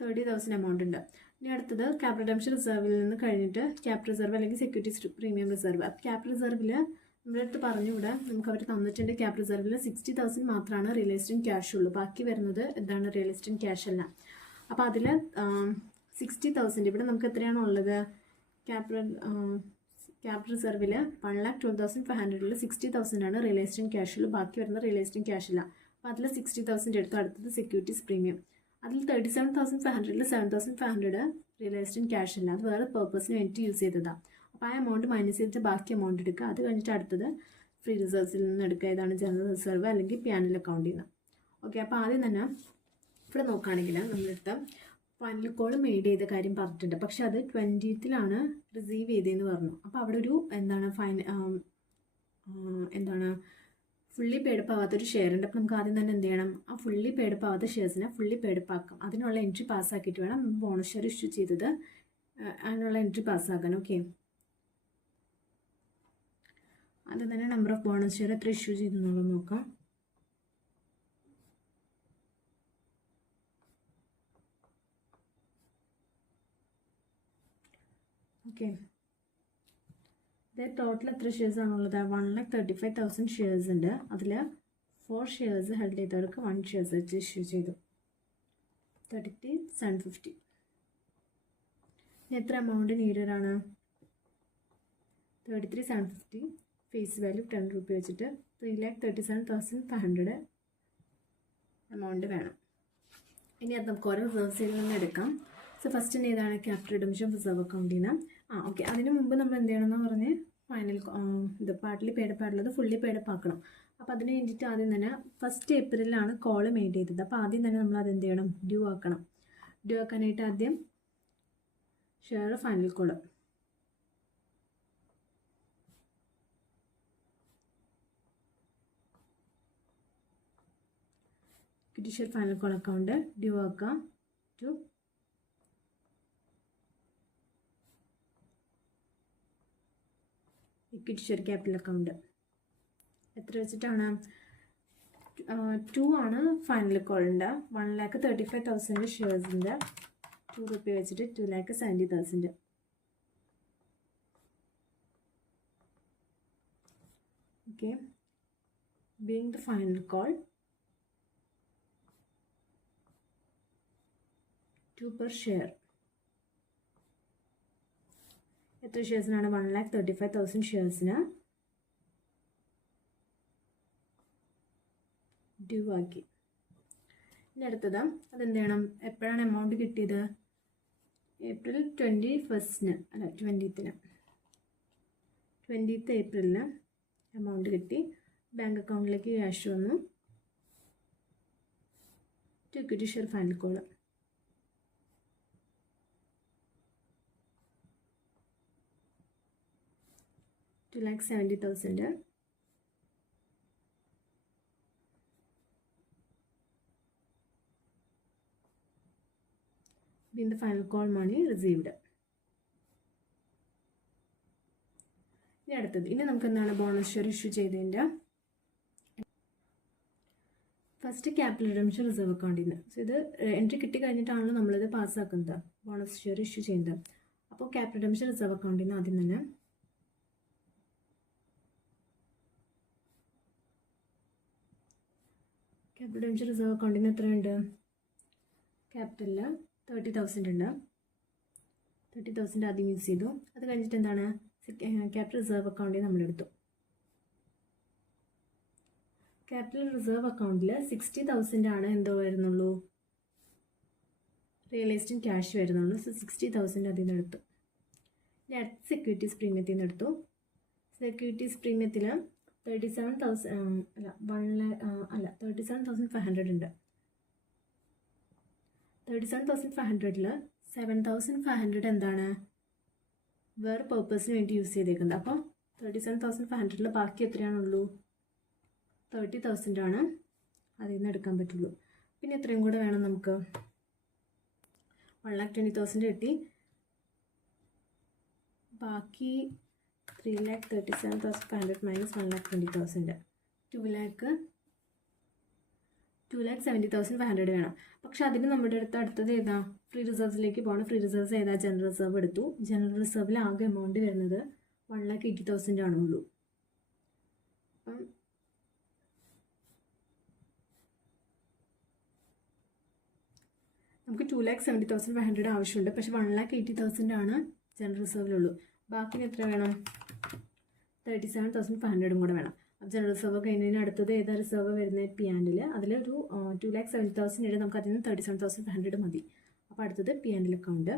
30,000 എമൗണ്ട് ഉണ്ട്. ഇനി അടുത്തത് ക്യാപിറ്റൽ റിഡംഷൻ റിസർവിൽ നിന്ന് കഴിഞ്ഞിട്ട് ക്യാപിറ്റൽ റിസർവ് അല്ലെങ്കിൽ സെക്യൂരിറ്റീസ് പ്രീമിയം റിസർവ്. അപ്പോൾ ക്യാപിറ്റൽ റിസർവിൽ നമ്മുടെ അടുത്ത് പറഞ്ഞുകൂടെ, നമുക്ക് അവർ തന്നിട്ടുണ്ട് ക്യാപിറ്റൽ റിസർവിൽ 60,000 മാത്രമാണ് റിയലൈസ്ഡ് ഇൻ ക്യാഷ് ഉള്ളൂ. ബാക്കി വരുന്നത് എന്താണ്? റിയലൈസ്ഡ് ഇൻ ക്യാഷ് അല്ല. അപ്പോൾ അതിൽ 60,000 ഇവിടെ നമുക്ക് എത്രയാണോ ഉള്ളത്? ക്യാപിറ്റൽ റിസർവിൽ 1,12,500 60,000 ആണ് റിയലൈസ്ഡ് ഇൻ ക്യാഷ് ഉള്ളൂ. ബാക്കി വരുന്നത് റിയലൈസ്ഡ് ഇൻ ക്യാഷ് ഇല്ല. അപ്പോൾ അതിൽ 60,000 എടുത്ത് അടുത്തത് സെക്യൂരിറ്റീസ് പ്രീമിയം. അതിൽ 37,500 7,500 റിയലൈസ്ഡ് ഇൻ ക്യാഷ് ഇല്ല. അത് വേറെ പേർപ്പസിന് വേണ്ടി യൂസ് ചെയ്തതാണ്. അപ്പോൾ ആ എമൗണ്ട് മൈനസ് ചെയ്തിട്ട് ബാക്കി എമൗണ്ട് എടുക്കുക. അത് കഴിഞ്ഞിട്ട് അടുത്തത് ഫ്രീ റിസർവ്സിൽ നിന്ന് എടുക്കുക. ഇതാണ് ജനറൽ റിസർവ് അല്ലെങ്കിൽ P&L അക്കൗണ്ടിൽ നിന്ന്. ഓക്കെ, അപ്പോൾ ആദ്യം തന്നെ ഇവിടെ നോക്കുകയാണെങ്കിൽ നമ്മളടുത്ത് ഫൈനൽ കോൾ മെയ്ഡ് ചെയ്ത കാര്യം പറഞ്ഞിട്ടുണ്ട്. പക്ഷെ അത് 20th റിസീവ് ചെയ്തതെന്ന് പറഞ്ഞു. അപ്പോൾ അവിടെ ഒരു എന്താണ് ഫുള്ളി പേഡപ്പ് ആവാത്തൊരു ഷെയർ ഉണ്ട്. അപ്പോൾ നമുക്ക് ആദ്യം തന്നെ എന്ത് ചെയ്യണം? ആ ഫുള്ളി പേഡപ്പ് ആവാത്ത ഷെയർസിനെ ഫുള്ളി പേഡപ്പ് ആക്കാം. അതിനുള്ള എൻട്രി പാസ്സാക്കിയിട്ട് വേണം ബോണസ് ഷെയർ ഇഷ്യൂ ചെയ്തത് അതിനുള്ള എൻട്രി പാസ്സാക്കാൻ. ഓക്കെ, ആദ്യം തന്നെ നമ്പർ ഓഫ് ബോണസ് ഷെയർ എത്ര ഇഷ്യൂ ചെയ്തെന്നുള്ളത് നോക്കാം. ഓക്കെ, ടോട്ടൽ എത്ര ഷെയർസ് ആണുള്ളത്? 1,35,000 ഷെയർസ് ഉണ്ട്. അതിൽ 4 ഷെയർസ് ഹെൽഡ് ചെയ്തവർക്ക് 1 ഷെയർസ് വെച്ച് ഇഷ്യൂ ചെയ്തു. 33,750. എത്ര എമൗണ്ട് നീഡഡ് ആണ്? 33,750. ഫേസ് വാല്യൂ 10 രൂപ വെച്ചിട്ട് 3,37,500 എമൗണ്ട് വേണം. ഇനി അത് നമുക്ക് ഓരോ റിസർവ്സിൽ നിന്ന് എടുക്കാം. സോ ഫസ്റ്റ് ഏതാണ്? ക്യാപിറ്റൽ റിഡംഷൻ റിസർവ് അക്കൗണ്ടിൽ നിന്ന്. ഓക്കെ, അതിന് മുമ്പ് നമ്മൾ എന്ത് ചെയ്യണമെന്ന് പറഞ്ഞ് ഫൈനൽ ഇത് പാർട്ട്ലി പേഡപ്പ് ആയിട്ടുള്ളത് ഫുള്ളി പേഡപ്പ് ആക്കണം. അപ്പോൾ അതിന് വേണ്ടിയിട്ട് ആദ്യം തന്നെ 1 ഏപ്രിലാണ് കോൾ മെയ്ഡ് ചെയ്തത്. അപ്പോൾ ആദ്യം തന്നെ നമ്മൾ അത് എന്ത് ചെയ്യണം? ഡ്യൂ ആക്കണം. ഡ്യൂ ആക്കാനായിട്ട് ആദ്യം share final call, equity share final call account due ആക്കാം to equity share capital account. എത്ര വെച്ചിട്ടാണ്? 2 ആണ് ഫൈനൽ കോളിൻ്റെ. 1,35,000 ഷെയർസിൻ്റെ 2 രൂപ വെച്ചിട്ട് 2,70,000. Okay, being the final call 2 per share. എത്ര ഷെയർസിനാണ്? 1,35,000 ഷെയർസിന് ഡ്യൂ ആക്കി. ഇനി അടുത്തത് അതെന്ത് ചെയ്യണം? എപ്പോഴാണ് എമൗണ്ട് കിട്ടിയത്? ഏപ്രിൽ 21 അല്ല 20th ഏപ്രിലിന് എമൗണ്ട് കിട്ടി. ബാങ്ക് അക്കൗണ്ടിലേക്ക് ക്യാഷ് വന്നു. To equity share final call. $2,70,000. Being the final call money received. ഇനി അടുത്തത്, ഇനി നമുക്ക് എന്താണ് ബോണസ് ഷെയർ ഇഷ്യൂ ചെയ്തതിൻ്റെ ഫസ്റ്റ് ക്യാപിറ്റൽ റിഡംഷൻ റിസർവ് അക്കൗണ്ടിൽ നിന്ന്. സോ ഇത് എൻട്രി കിട്ടി കഴിഞ്ഞിട്ടാണല്ലോ നമ്മളിത് പാസ്സാക്കുന്നത്, ബോണസ് ഷെയർ ഇഷ്യൂ ചെയ്യുന്നത്. അപ്പോൾ ക്യാപിറ്റൽ റിഡംഷൻ റിസർവ് അക്കൗണ്ടിൽ നിന്ന് ആദ്യം തന്നെ ക്യാപിറ്റൽ റിഡംഷൻ റിസർവ് അക്കൗണ്ടിൽ നിന്ന് എത്രയുണ്ട്? ക്യാപിറ്റലിൽ 30,000 ഉണ്ട്. 30,000 ആദ്യം യൂസ് ചെയ്തു. അത് കഴിഞ്ഞിട്ട് എന്താണ്? ക്യാപിറ്റൽ റിസർവ് അക്കൗണ്ടിൽ നമ്മളെടുത്തു. ക്യാപിറ്റൽ റിസർവ് അക്കൗണ്ടിൽ 60,000 ആണ് എന്തോ വരുന്നുള്ളൂ, റിയലൈസ്ഡ് ഇൻ ക്യാഷ് വരുന്നുള്ളൂ. സോ 60,000 അതിൽ നിന്ന് എടുത്തു. ഇനി അടുത്ത സെക്യൂരിറ്റീസ് പ്രീമിയത്തിൽ നിന്ന് എടുത്തു. സെക്യൂരിറ്റീസ് പ്രീമിയത്തിൽ 37,500 ഉണ്ട്. 37,500ൽ 7,500 എന്താണ്? വേറെ പേർപ്പസിന് വേണ്ടി യൂസ് ചെയ്തേക്കുന്നത്. അപ്പോൾ 37,500ൽ ബാക്കി എത്രയാണുള്ളൂ? 30,000 ആണ് അതിൽ നിന്ന് എടുക്കാൻ പറ്റുള്ളൂ. പിന്നെ എത്രയും കൂടെ വേണം നമുക്ക്? 1,20,000 കിട്ടി. ബാക്കി 3,37,500 മൈനസ് 1,20,000 2,70,500 വേണം. പക്ഷെ അതിന് നമ്മുടെ അടുത്തത് ഏതാ? ഫ്രീ റിസർവ്സിലേക്ക് പോകണം. ഫ്രീ റിസർവ്സ് ഏതാ? ജനറൽ റിസർവ് എടുത്തു. ജനറൽ റിസർവിൽ ആകെ എമൗണ്ട് വരുന്നത് 1,80,000 ആണുള്ളൂ. അപ്പം നമുക്ക് 2,70,500 ആവശ്യമുണ്ട്. പക്ഷെ 1,80,000 ആണ് ജനറൽ റിസർവിലുള്ളൂ. ബാക്കിന് എത്ര വേണം? 37,500 കൂടെ വേണം. അപ്പോൾ ജനറൽ റിസർവ് കഴിഞ്ഞതിന് അടുത്തത് ഏതാ റിസർവ് വരുന്നത്? P&L. അതിലൊരു 2,70,000 ഇടയിൽ നമുക്ക് അതിൽ നിന്ന് 37,500 മതി. അപ്പോൾ അടുത്തത് P&L അക്കൗണ്ട്.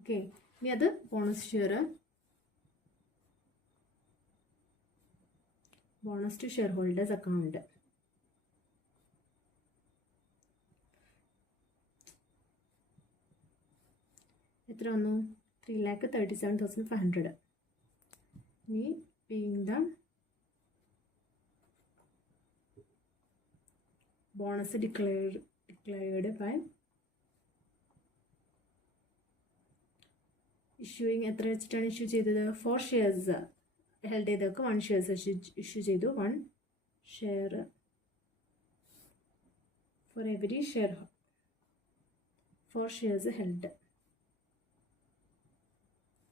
ഓക്കെ, ഇനി അത് bonus share, bonus to share holders account. എത്ര വന്നു? 3,37,500. ഇനി being the bonus declared by issuing എത്ര വെച്ചിട്ടാണ് ഇഷ്യൂ ചെയ്തത്? 4 ഷെയർസ് ഹെൽഡ് ചെയ്തൊക്കെ 1 ഷെയർസ് ഇഷ്യൂ ചെയ്തു. 1 share for every share, 4 shares held.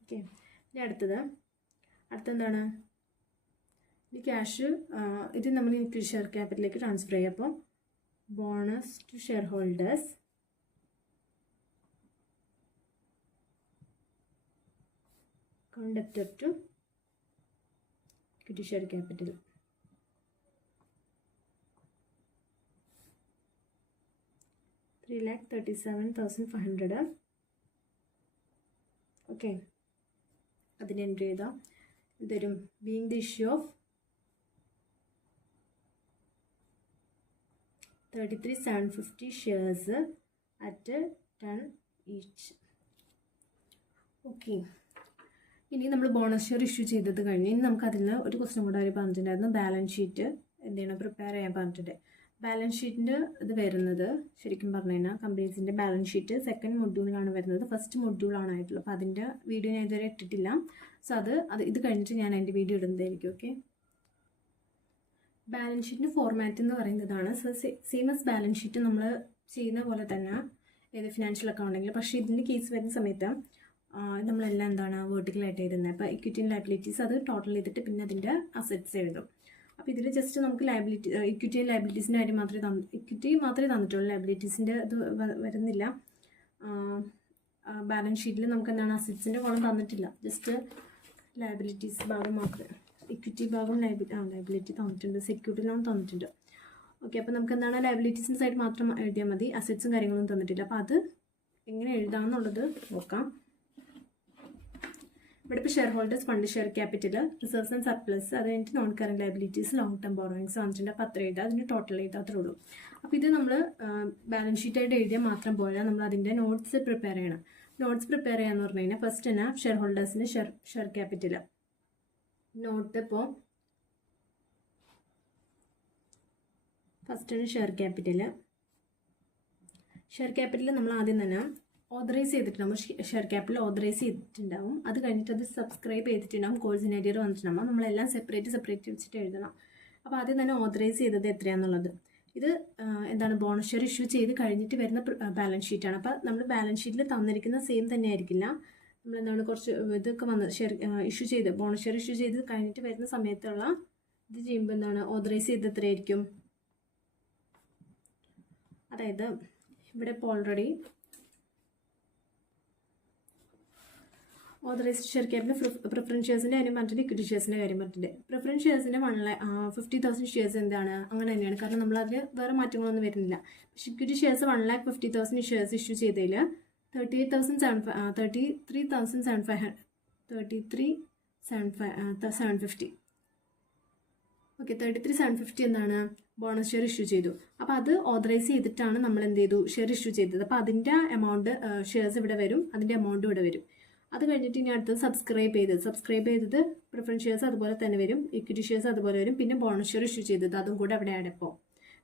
Okay. ഇനി അടുത്തെന്താണ്, ഈ ക്യാഷ് ഇത് നമ്മൾ ഈ ഷെയർ ക്യാപിറ്റലിലേക്ക് ട്രാൻസ്ഫർ ചെയ്യുക. അപ്പോൾ bonus to share holders debtor to equity share capital. $3,37,500. Okay, അതിന് എൻട്രി ചെയ്താൽ ഇതൊരു being the issue of 33,750 shares at 10 each. Okay, ഇനി നമ്മൾ ബോണസ് ഷെയർ ഇഷ്യൂ ചെയ്തത് കഴിഞ്ഞ് ഇനി നമുക്ക് അതിൽ ഒരു ക്വസ്റ്റ്യൻ കൂടെ അവർ പറഞ്ഞിട്ടുണ്ടായിരുന്നു. ബാലൻസ് ഷീറ്റ് എന്ത് ചെയ്യണം, പ്രിപ്പയർ ചെയ്യാൻ പറഞ്ഞിട്ടുണ്ട്. ബാലൻസ് ഷീറ്റിൻ്റെ ഇത് വരുന്നത് ശരിക്കും പറഞ്ഞു കഴിഞ്ഞാൽ കമ്പനീസിൻ്റെ ബാലൻസ് ഷീറ്റ് സെക്കൻഡ് മൊഡ്യൂളിലാണ് വരുന്നത്, ഫസ്റ്റ് മൊഡ്യൂളാണ് ആയിട്ടുള്ളത്. അപ്പോൾ അതിൻ്റെ വീഡിയോ ഞാൻ ഇതുവരെ ഇട്ടിട്ടില്ല. സോ അത് ഇത് കഴിഞ്ഞിട്ട് ഞാൻ അതിൻ്റെ വീഡിയോ ഇടുന്നതായിരിക്കും. ഓക്കെ, ബാലൻസ് ഷീറ്റിൻ്റെ ഫോർമാറ്റ് എന്ന് പറയുന്നതാണ് സെയിം ആസ് ബാലൻസ് ഷീറ്റ് നമ്മൾ ചെയ്യുന്ന പോലെ തന്നെ ഏത് ഫിനാൻഷ്യൽ അക്കൗണ്ടെങ്കിലും. പക്ഷേ ഇതിൻ്റെ കേസ് വരുന്ന സമയത്ത് നമ്മളെല്ലാം എന്താണ് വേർട്ടിക്കലായിട്ട് എഴുതുന്നത്. അപ്പോൾ ഇക്വിറ്റി ലയബിലിറ്റീസ് അത് ടോട്ടൽ ചെയ്തിട്ട് പിന്നെ അതിൻ്റെ അസറ്റ്സ് എഴുതും. അപ്പോൾ ഇതിൽ ജസ്റ്റ് നമുക്ക് ഇക്വിറ്റി ലയബിലിറ്റീസിൻ്റെ കാര്യം ഇക്വിറ്റി മാത്രമേ തന്നിട്ടുള്ളൂ, ലയബിലിറ്റീസിൻ്റെ ഇത് വരുന്നില്ല. ബാലൻസ് ഷീറ്റിൽ നമുക്ക് എന്താണ് അസറ്റ്സിൻ്റെ കോളം തന്നിട്ടില്ല, ജസ്റ്റ് ലയബിലിറ്റീസ് ഭാഗം മാത്രമേ. ഇക്വിറ്റി ഭാഗം ലയബിലിറ്റി തന്നിട്ടുണ്ട്, സെക്യൂരിറ്റി ലോൺ തന്നിട്ടുണ്ട്. ഓക്കെ, അപ്പോൾ നമുക്ക് എന്താണ് ലയബിലിറ്റീസിൻ്റെ സൈഡ് മാത്രം എഴുതിയാൽ മതി, അസറ്റ്സും കാര്യങ്ങളൊന്നും തന്നിട്ടില്ല. അപ്പോൾ അത് എങ്ങനെ എഴുതാമെന്നുള്ളത് നോക്കാം. ഇവിടെ ഇപ്പോൾ share holders fund, share capital, reserves and surplus, അത് കഴിഞ്ഞിട്ട് non current liabilities, long term borrowings വന്നിട്ടുണ്ട്. അപ്പോൾ അത്ര എഴുതുക, അതിന് ടോട്ടൽ എഴുതാത്രേ ഉള്ളൂ. അപ്പോൾ ഇത് നമ്മൾ ബാലൻസ് ഷീറ്റായിട്ട് എഴുതിയാൽ മാത്രം പോരാ, നമ്മൾ അതിൻ്റെ നോട്ട്സ് പ്രിപ്പയർ ചെയ്യണം. നോട്ട്സ് പ്രിപ്പയർ ചെയ്യാന്ന് പറഞ്ഞു കഴിഞ്ഞാൽ ഫസ്റ്റ് തന്നെ ഷെയർ ഹോൾഡേഴ്സിൻ്റെ ഷെയർ ക്യാപിറ്റൽ നോട്ട്. ഇപ്പോൾ ഫസ്റ്റ് തന്നെ ഷെയർ ക്യാപിറ്റൽ നമ്മൾ ആദ്യം തന്നെ ഓതറൈസ് ചെയ്തിട്ടുണ്ടാവും, ഷെയർ ക്യാപിറ്റൽ ഓതറൈസ് ചെയ്തിട്ടുണ്ടാവും. അത് കഴിഞ്ഞിട്ട് അത് സബ്സ്ക്രൈബ് ചെയ്തിട്ടുണ്ടാവും, കോഴ്സിനേരിയർ വന്നിട്ടുണ്ടാവും. നമ്മളെല്ലാം സെപ്പറേറ്റ് വെച്ചിട്ട് എഴുതണം. അപ്പോൾ ആദ്യം തന്നെ ഓതറൈസ് ചെയ്തത് എത്രയാണെന്നുള്ളത്, ഇത് എന്താണ് ബോണസ് ഷെയർ ഇഷ്യൂ ചെയ്ത് കഴിഞ്ഞിട്ട് വരുന്ന ബാലൻസ് ഷീറ്റാണ്. അപ്പോൾ നമ്മൾ ബാലൻസ് ഷീറ്റിൽ തന്നിരിക്കുന്ന സെയിം തന്നെ ആയിരിക്കില്ല. നമ്മളെന്താണ് കുറച്ച് ഇതൊക്കെ വന്ന് ഷെയർ ഇഷ്യൂ ചെയ്ത് ബോണസ് ഷെയർ ഇഷ്യൂ ചെയ്ത് കഴിഞ്ഞിട്ട് വരുന്ന സമയത്തുള്ള ഇത് ചെയ്യുമ്പോൾ എന്താണ് ഓതറൈസ് ചെയ്ത് എത്രയായിരിക്കും. അതായത് ഇവിടെ ഇപ്പോൾ already authorised share capital preference ഷെയർസിൻ്റെ കാര്യം പറഞ്ഞിട്ട് ഇക്വിറ്റി ഷെയർസിൻ്റെ കാര്യം പറഞ്ഞിട്ടുണ്ട്. പ്രിഫറൻസ് ഷെയർസിൻ്റെ 50,000 ഷെയർസ് എന്താണ് അങ്ങനെ തന്നെയാണ്, കാരണം നമ്മളതിൽ വേറെ മാറ്റങ്ങളൊന്നും വരുന്നില്ല. പക്ഷേ ഇക്വിറ്റി ഷെയർസ് 1,50,000 ഷെയർസ് ഇഷ്യൂ ചെയ്തതിൽ 33,750 ഓക്കെ 33,750 എന്താണ് ബോണസ് ഷെയർ ഇഷ്യൂ ചെയ്തു. അപ്പോൾ അത് ഓതറൈസ് ചെയ്തിട്ടാണ് നമ്മൾ എന്ത് ചെയ്തു ഷെയർ ഇഷ്യൂ ചെയ്തത്. അപ്പോൾ അതിൻ്റെ എമൗണ്ട് ഷെയർസ് ഇവിടെ വരും, അതിൻ്റെ എമൗണ്ട് ഇവിടെ വരും. അത് കഴിഞ്ഞിട്ട് ഇനി അടുത്തത് സബ്സ്ക്രൈബ് ചെയ്തത് പ്രിഫറൻസ് ഷെയർസ് അതുപോലെ തന്നെ വരും, ഇക്വിറ്റി ഷെയർസ് അതുപോലെ വരും. പിന്നെ ബോണസ് ഷെയർ ഇഷ്യൂ ചെയ്തത് അതും കൂടെ അവിടെ ആഡ് ഇപ്പോൾ.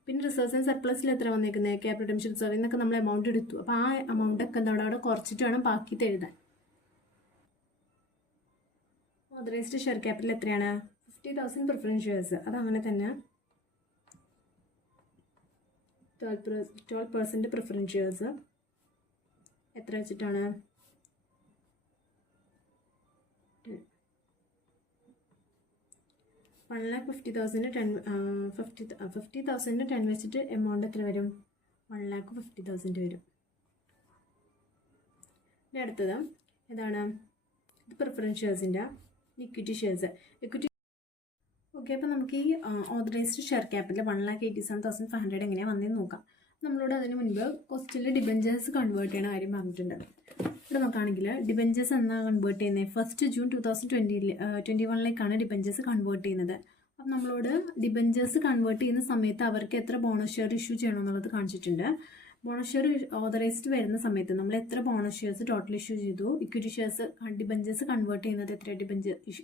പിന്നെ റിസർവ്സ് ആൻഡ് സർപ്ലസിൽ എത്ര വന്നേക്കുന്നത്, ക്യാപിറ്റൽ റിഡംഷൻ റിസർവ് എന്നൊക്കെ നമ്മൾ എമൗണ്ട് എടുത്തു. അപ്പോൾ ആ എമൗണ്ടൊക്കെ എന്താണ് അവിടെ കുറച്ചിട്ട് വേണം ബാക്കിയിട്ട് എഴുതാൻ. ഓതറൈസ്ഡ് ഷെയർ ക്യാപിറ്റൽ എത്രയാണ് 50,000 പ്രിഫറൻസ് ഷെയർസ്, അതങ്ങനെ തന്നെ 12% പ്രിഫറൻസ് ഷെയർസ് എത്ര വെച്ചിട്ടാണ് 1,50,000 50,000 10 വെച്ചിട്ട് എമൗണ്ട് എത്ര വരും 1,50,000 വരും. ഇനി അടുത്തത് ഏതാണ്, ഇത് പ്രിഫറൻസ് ഷെയർസിൻ്റെ ഇക്വിറ്റി ഷെയർസ്. ഓക്കെ, അപ്പോൾ നമുക്ക് ഈ ഓതറൈസ്ഡ് ഷെയർ ക്യാപിറ്റൽ 1,87,500 എങ്ങനെയാണ് വന്നതെന്ന് നോക്കാം. നമ്മളോട് അതിന് മുൻപ് ക്വസ്റ്റ്യനിൽ ഡിബെഞ്ചേഴ്സ് കൺവേർട്ട് ചെയ്യണ കാര്യം പറഞ്ഞിട്ടുണ്ട്. ഇവിടെ നോക്കുകയാണെങ്കിൽ ഡിബെഞ്ചേഴ്സ് എന്നാണ് കൺവേർട്ട് ചെയ്യുന്നത്, 1 ജൂൺ 2021 ഡിബെഞ്ചേഴ്സ് കൺവേർട്ട് ചെയ്യുന്നത്. അപ്പം നമ്മളോട് ഡിബെഞ്ചേഴ്സ് കൺവേർട്ട് ചെയ്യുന്ന സമയത്ത് അവർക്ക് എത്ര ബോണസ് ഷെയർ ഇഷ്യൂ ചെയ്യണമെന്നുള്ളത് കാണിച്ചിട്ടുണ്ട്. ബോണസ് ഷെയർ ഓതറൈസ്ഡ് വരുന്ന സമയത്ത് നമ്മൾ എത്ര ബോണസ് ഷെയർസ് ടോട്ടൽ ഇഷ്യൂ ചെയ്തു, ഇക്വിറ്റി ഷെയർസ് ഡിബെഞ്ചേഴ്സ് കൺവേർട്ട് ചെയ്യുന്നത് എത്ര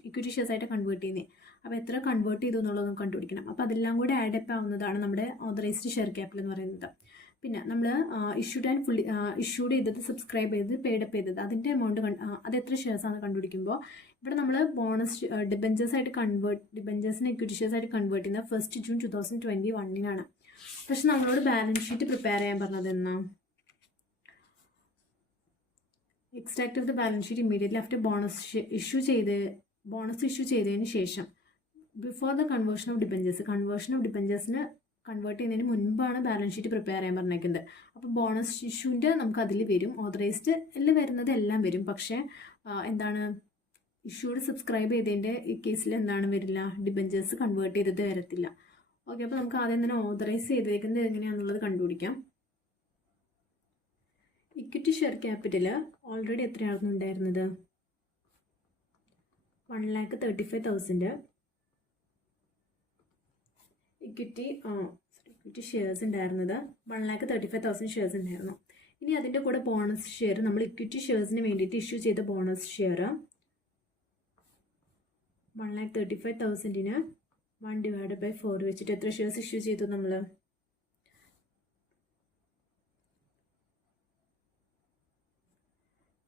ഇക്വിറ്റി ഷെയർസ് ആയിട്ട് കൺവേർട്ട് ചെയ്യുന്നത്, അപ്പോൾ എത്ര കൺവേർട്ട് ചെയ്തു എന്നുള്ളത് കണ്ടുപിടിക്കണം. അപ്പോൾ അതെല്ലാം കൂടെ ആഡ് അപ്പ് ആവുന്നതാണ് നമ്മുടെ ഓതറൈസ്ഡ് ഷെയർ ക്യാപിറ്റൽ എന്ന് പറയുന്നത്. പിന്നെ നമ്മൾ ഇഷ്യൂഡ് ആൻഡ് ഫുള്ളി ഇഷ്യൂഡ് ചെയ്തത്, സബ്സ്ക്രൈബ് ചെയ്തത്, പെയ്ഡപ്പ് ചെയ്തത്, അതിൻ്റെ എമൗണ്ട് അത് എത്ര ഷെയർസാണ് കണ്ടുപിടിക്കുമ്പോൾ ഇവിടെ നമ്മൾ ബോണസ് ഡിബെഞ്ചേഴ്സിനെ ഇക്വിറ്റി ഷെയർസ് ആയിട്ട് കൺവേർട്ട് ചെയ്യുന്നത് 1 ജൂൺ 2021 പക്ഷെ നമ്മളോട് ബാലൻസ് ഷീറ്റ് പ്രിപ്പയർ ചെയ്യാൻ പറഞ്ഞത് എന്നാ extract of the balance sheet immediately after bonus issue ചെയ്തതിന് ശേഷം ബിഫോർ ദ കൺവേർഷൻ ഓഫ് ഡിബഞ്ചേഴ്സിന് കൺവേർട്ട് ചെയ്യുന്നതിന് മുൻപാണ് ബാലൻസ് ഷീറ്റ് പ്രിപ്പയർ ചെയ്യാൻ പറഞ്ഞേക്കുന്നത്. അപ്പോൾ ബോണസ് ഇഷ്യൂൻ്റെ നമുക്ക് അതിൽ വരും, ഓതറൈസ്ഡ് എല്ലാം വരുന്നത് എല്ലാം വരും. പക്ഷേ എന്താണ് ഇഷ്യൂഡ് സബ്സ്ക്രൈബ് ചെയ്തതിൻ്റെ ഈ കേസിൽ എന്താണ് വരില്ല, ഡിബഞ്ചേഴ്സ് കൺവേർട്ട് ചെയ്തത് വരത്തില്ല. ഓക്കെ, അപ്പോൾ നമുക്ക് ആദ്യം തന്നെ ഓതറൈസ് ചെയ്തേക്കുന്നത് എങ്ങനെയാണെന്നുള്ളത് കണ്ടുപിടിക്കാം. ഇക്വിറ്റി ഷെയർ ക്യാപിറ്റൽ ഓൾറെഡി എത്രയായിരുന്നു ഉണ്ടായിരുന്നത്? 1,35,000 ഇക്വിറ്റി ഷെയർസ് ഉണ്ടായിരുന്നത്. 1,35,000 ഷെയർസ് ഉണ്ടായിരുന്നു. ഇനി അതിൻ്റെ കൂടെ ബോണസ് ഷെയർ, നമ്മൾ ഇക്വിറ്റി ഷെയർസിന് വേണ്ടിയിട്ട് ഇഷ്യൂ ചെയ്ത ബോണസ് ഷെയർ 1,35,000ന് 1/4 വെച്ചിട്ട് എത്ര ഷെയർസ് ഇഷ്യൂ ചെയ്തു? നമ്മൾ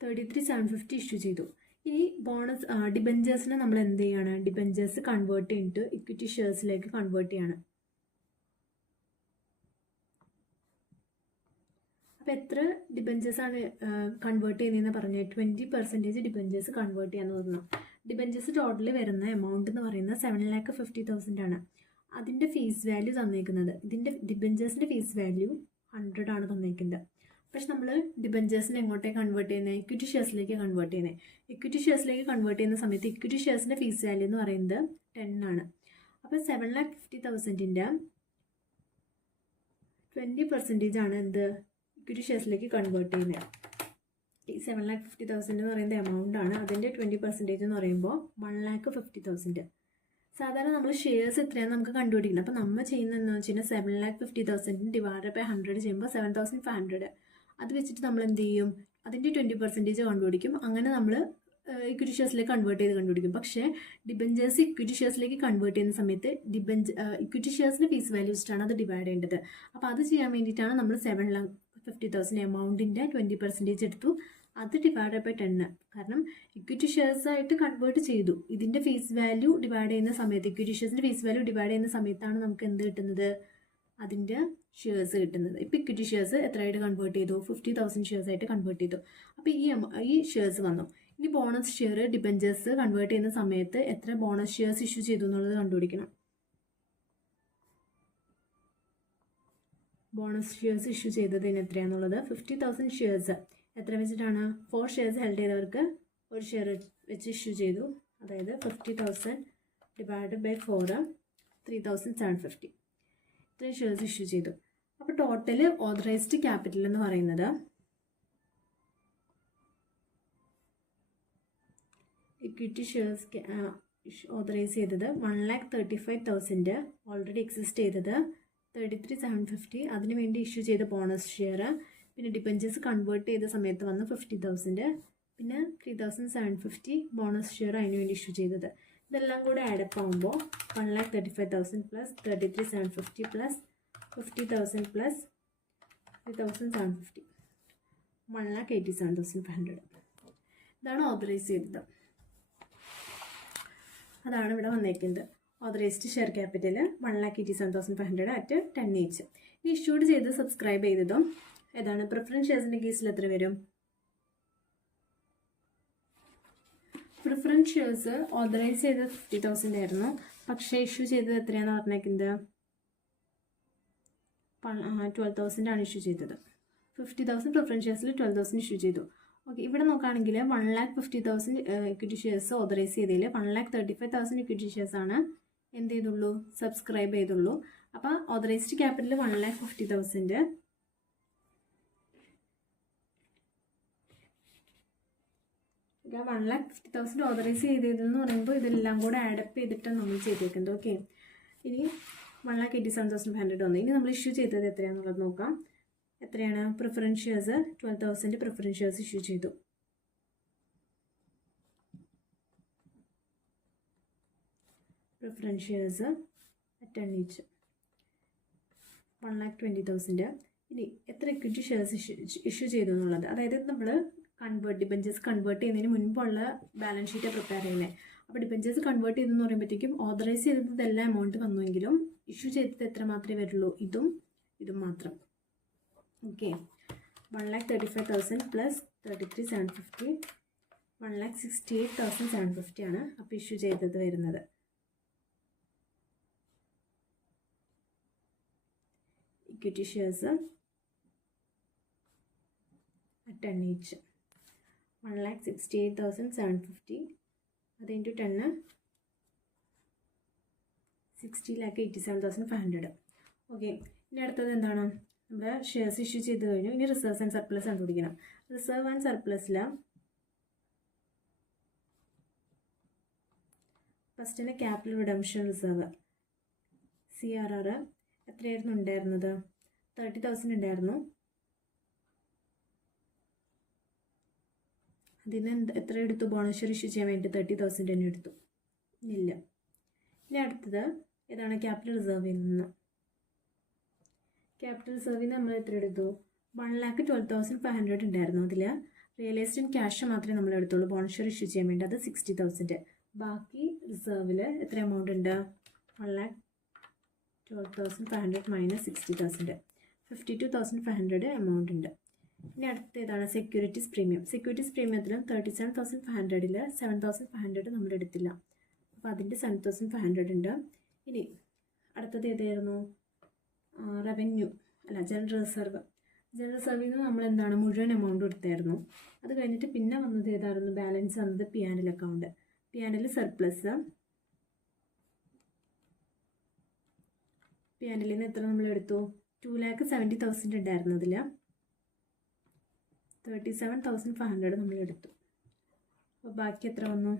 33,750 ഇഷ്യൂ ചെയ്തു. ഇനി ബോണസ് ഡിബഞ്ചേഴ്സിനെ നമ്മൾ എന്ത് ചെയ്യാണ്? ഡിബഞ്ചേഴ്സ് കൺവേർട്ട് ചെയ്തിട്ട് ഇക്വിറ്റി ഷെയർസിലേക്ക് കൺവേർട്ട് ചെയ്യാണ്. അപ്പോൾ എത്ര ഡിബഞ്ചേഴ്സാണ് കൺവേർട്ട് ചെയ്യുന്നതെന്ന് പറഞ്ഞാൽ 20% ഡിബഞ്ചേഴ്സ് കൺവേർട്ട് ചെയ്യാന്ന് പറഞ്ഞു. ഡിബഞ്ചേഴ്സ് ടോട്ടൽ വരുന്ന എമൗണ്ട് എന്ന് പറയുന്നത് 7,50,000 ആണ്. അതിൻ്റെ ഫീസ് വാല്യൂ തന്നേക്കുന്നത്, ഇതിൻ്റെ ഡിബഞ്ചേഴ്സിൻ്റെ ഫീസ് വാല്യൂ 100 ആണ് തന്നേക്കുന്നത്. പക്ഷെ നമ്മൾ ഡിബഞ്ചേഴ്സിനെ എങ്ങോട്ടേക്ക് കൺവേർട്ട് ചെയ്യുന്നത്? ഇക്വിറ്റി ഷെയർസിലേക്ക് കൺവേർട്ട് ചെയ്യുന്നത്. ഇക്വിറ്റി ഷെയർസിലേക്ക് കൺവേർട്ട് ചെയ്യുന്ന സമയത്ത് ഇക്വിറ്റി ഷെയർസിൻ്റെ ഫീസ് വാല്യൂ എന്ന് പറയുന്നത് 10 ആണ്. അപ്പോൾ 7,50,000ൻ്റെ 20% ആണ് എന്ത്? ഇക്വിറ്റി ഷെയർസിലേക്ക് കൺവേർട്ട് ചെയ്യുന്നത്. ഈ 7,50,000 എന്ന് പറയുന്ന എമൗണ്ട് ആണ്. അതിൻ്റെ 20% എന്ന് പറയുമ്പോൾ 1,50,000. സാധാരണ നമ്മൾ ഷെയർസ് എത്രയാണെന്ന് നമുക്ക് കണ്ടുപിടിക്കണം. അപ്പോൾ നമ്മൾ ചെയ്യുന്നത് എന്താണെന്ന് വെച്ച് കഴിഞ്ഞാൽ 7,50,000 ഡിവൈഡ് ബൈ 100 ചെയ്യുമ്പോൾ 7,500. അത് വെച്ചിട്ട് നമ്മൾ എന്ത് ചെയ്യും? അതിൻ്റെ 20% കണ്ടുപിടിക്കും. അങ്ങനെ നമ്മൾ ഇക്വിറ്റി ഷെയർസിലേക്ക് കൺവേർട്ട് ചെയ്ത് കണ്ടുപിടിക്കും. പക്ഷേ ഡിബഞ്ചേഴ്സ് ഇക്വിറ്റി ഷെയർസിലേക്ക് കൺവേർട്ട് ചെയ്യുന്ന സമയത്ത് ഇക്വിറ്റി ഷെയർസിൻ്റെ ഫീസ് വാല്യൂ വെച്ചിട്ടാണ് അത് ഡിവൈഡ് ചെയ്യേണ്ടത്. അപ്പോൾ അത് ചെയ്യാൻ വേണ്ടിയിട്ടാണ് നമ്മൾ 7,50,000 എമൗണ്ടിൻ്റെ 20% എടുത്തു, അത് ഡിവൈഡ് ബൈ 10. കാരണം ഇക്വിറ്റി ഷെയർസ് ആയിട്ട് കൺവേർട്ട് ചെയ്തു. ഇതിൻ്റെ ഫീസ് വാല്യൂ ഡിവൈഡ് ചെയ്യുന്ന സമയത്ത്, ഇക്വിറ്റി ഷെയർസിൻ്റെ ഫീസ് വാല്യൂ ഡിവൈഡ് ചെയ്യുന്ന സമയത്താണ് നമുക്ക് എന്ത് കിട്ടുന്നത്? അതിൻ്റെ ഷെയർസ് കിട്ടുന്നത്. ഇപ്പോൾ ഇക്വിറ്റി ഷെയർസ് എത്രയായിട്ട് കൺവേർട്ട് ചെയ്തു? 50,000 ഷെയർസ് ആയിട്ട് കൺവേർട്ട് ചെയ്തു. അപ്പോൾ ഈ ഷെയർസ് വന്നു. ഇനി ബോണസ് ഷെയർ ഡിബഞ്ചേഴ്സ് കൺവേർട്ട് ചെയ്യുന്ന സമയത്ത് എത്ര ബോണസ് ഷെയർസ് ഇഷ്യൂ ചെയ്തു എന്നുള്ളത് കണ്ടുപിടിക്കണം. ബോണസ് ഷെയർസ് ഇഷ്യൂ ചെയ്തതിന് എത്രയാണെന്നുള്ളത് 50,000 ഷെയർസ് എത്ര വെച്ചിട്ടാണ്? 4 ഷെയർസ് ഹെൽഡ് ചെയ്തവർക്ക് 1 ഷെയർ വെച്ച് ഇഷ്യൂ ചെയ്തു. അതായത് 50,000 ഡിവൈഡ് ബൈ 4 3,750. ഇത്രയും ഷെയർസ് ഇഷ്യൂ ചെയ്തു. അപ്പോൾ ടോട്ടൽ ഓതറൈസ്ഡ് ക്യാപിറ്റൽ എന്ന് പറയുന്നത് ഇക്വിറ്റി ഷെയർസ് ഓതറൈസ് ചെയ്തത് 1,35,000 ഓൾറെഡി എക്സിസ്റ്റ് ചെയ്തത് 33,750. അതിനുവേണ്ടി ഇഷ്യൂ ചെയ്ത ബോണസ് ഷെയർ, പിന്നെ ഡിബഞ്ചേഴ്സ് കൺവേർട്ട് ചെയ്ത സമയത്ത് വന്ന് 50,000, പിന്നെ 3,750 ബോണസ് ഷെയർ അതിനുവേണ്ടി ഇഷ്യൂ ചെയ്തത്. ഇതെല്ലാം കൂടെ ആഡപ്പ് ആകുമ്പോൾ 1,35,000 പ്ലസ് 33,750 പ്ലസ് 50,000 പ്ലസ് 3,750 1,87,500. ഇതാണ് ഓതറൈസ് ചെയ്തത്. അതാണ് ഇവിടെ വന്നേക്കുന്നത്. Authorised share capital 1,87,500 at 10 each. ഇനി ഇഷ്യൂഡ് ചെയ്ത് സബ്സ്ക്രൈബ് ചെയ്തതും ഏതാണ്? പ്രിഫറൻസ് ഷെയർസിൻ്റെ കേസിൽ എത്ര വരും? പ്രിഫറൻസ് ഷെയർസ് ഓതറൈസ് ചെയ്തത് 50,000 ആയിരുന്നു. പക്ഷേ ഇഷ്യൂ ചെയ്തത് എത്രയാണെന്ന് പറഞ്ഞേക്കുന്നത്? 12,000 ആണ് ഇഷ്യൂ ചെയ്തത്. 50,000 പ്രിഫറൻസ് ഷെയർസിൽ 12,000 ഇഷ്യൂ ചെയ്തു. ഓക്കെ, ഇവിടെ നോക്കുകയാണെങ്കിൽ 1,50,000 ഇക്വിറ്റി ഷെയർസ് ഓതറൈസ് ചെയ്തതിൽ 1,35,000 ഇക്വിറ്റി ഷെയർസ് ആണ് എന്ത് ചെയ്തുള്ളൂ? സബ്സ്ക്രൈബ് ചെയ്തുള്ളൂ. അപ്പോൾ ഓതറൈസ്ഡ് ക്യാപിറ്റൽ 1,50,000 1,50,000 ഓതറൈസ് ചെയ്തതെന്ന് പറയുമ്പോൾ ഇതെല്ലാം കൂടെ ആഡപ്പ് ചെയ്തിട്ടാണ് നമ്മൾ ചെയ്തേക്കുന്നത്. ഓക്കെ, ഇനി 1,87,500 വന്നു. ഇനി നമ്മൾ ഇഷ്യൂ ചെയ്തത് എത്രയാണെന്നുള്ളത് നോക്കാം. എത്രയാണ്? Preference shares 12,000 preference shares issue ചെയ്തു. Preference shares 10 each 1,20,000. ഇനി എത്ര ഇക്വിറ്റി ഷെയർസ് ഇഷ്യൂ ചെയ്തു എന്നുള്ളത്, അതായത് നമ്മൾ ഡിബഞ്ചേഴ്സ് കൺവേർട്ട് ചെയ്യുന്നതിന് മുൻപുള്ള ബാലൻസ് ഷീറ്റ് പ്രിപ്പയർ ചെയ്യുന്നത്. അപ്പോൾ ഡിബഞ്ചേഴ്സ് കൺവേർട്ട് ചെയ്തെന്ന് പറയുമ്പോഴത്തേക്കും ഓതറൈസ് ചെയ്തത് എല്ലാ എമൗണ്ട് വന്നുവെങ്കിലും ഇഷ്യൂ ചെയ്തത് എത്ര മാത്രമേ വരുള്ളൂ? ഇതും മാത്രം. ഓക്കെ, 1,35,000 പ്ലസ് 33,750, 1,68,750 ആണ് അപ്പോൾ ഇഷ്യൂ ചെയ്തത് വരുന്നത്. ഇക്വിറ്റി ഷെയർസ് at 10 each, 1,68,750, അത് ഇൻറ്റു 10 60,87,500. ഓക്കെ, ഇനി അടുത്തത് എന്താണ്? നമ്മുടെ ഷെയർസ് ഇഷ്യൂ ചെയ്ത് കഴിഞ്ഞു. ഇനി റിസർവ്സ് ആൻഡ് സർപ്ലസ് കണ്ടുപിടിക്കണം. റിസർവ് ആൻഡ് സർപ്ലസിൽ ഫസ്റ്റിന് ക്യാപിറ്റൽ റിഡംഷൻ റിസർവ് CRR എത്രയായിരുന്നു ഉണ്ടായിരുന്നത്? 30,000 ഉണ്ടായിരുന്നു. അതിന് എത്ര എടുത്തു? ബോണസ് ഷെയർ ഇഷ്യൂ ചെയ്യാൻ വേണ്ടി 30,000 തന്നെ എടുത്തു. ഇല്ല. ഇനി അടുത്തത് ഏതാണ്? ക്യാപിറ്റൽ റിസർവിൽ നിന്ന്. ക്യാപിറ്റൽ റിസർവിൽ നിന്ന് നമ്മൾ എത്ര എടുത്തു? 1,12,500 ഉണ്ടായിരുന്നു. അതിൽ റിയലൈസ്ഡ് ഇൻ ക്യാഷ് മാത്രമേ നമ്മൾ എടുത്തുള്ളൂ ബോണസ് ഷെയർ ഇഷ്യൂ ചെയ്യാൻ വേണ്ടി, അത് 60,000. ബാക്കി റിസർവിൽ എത്ര എമൗണ്ട് ഉണ്ട്? 1,12,500 മൈനസ് 60,000, 52,500 എമൗണ്ട് ഉണ്ട്. ഇനി അടുത്ത ഏതാണ്? Securities premium. സെക്യൂരിറ്റീസ് പ്രീമിയത്തിലും 37,500ൽ 7,500 നമ്മൾ എടുത്തില്ല, അപ്പോൾ അതിൻ്റെ 7,500 ഉണ്ട്. ഇനി അടുത്തത് ഏതായിരുന്നു? റവന്യൂ അല്ല, ജനറൽ റിസർവ്. ജനറൽ റിസർവിൽ നിന്ന് നമ്മൾ എന്താണ് മുഴുവൻ എമൗണ്ട് എടുത്തായിരുന്നു. അത് കഴിഞ്ഞിട്ട് പിന്നെ വന്നത് ഏതായിരുന്നു? ബാലൻസ് വന്നത് P&L account. P&L surplus. P&L നിന്ന് എത്ര നമ്മൾ എടുത്തു? 2,70,000 ഉണ്ടായിരുന്നു. അതിൽ 37,500 നമ്മൾ എടുത്തു. അപ്പോൾ ബാക്കി എത്ര വന്നു?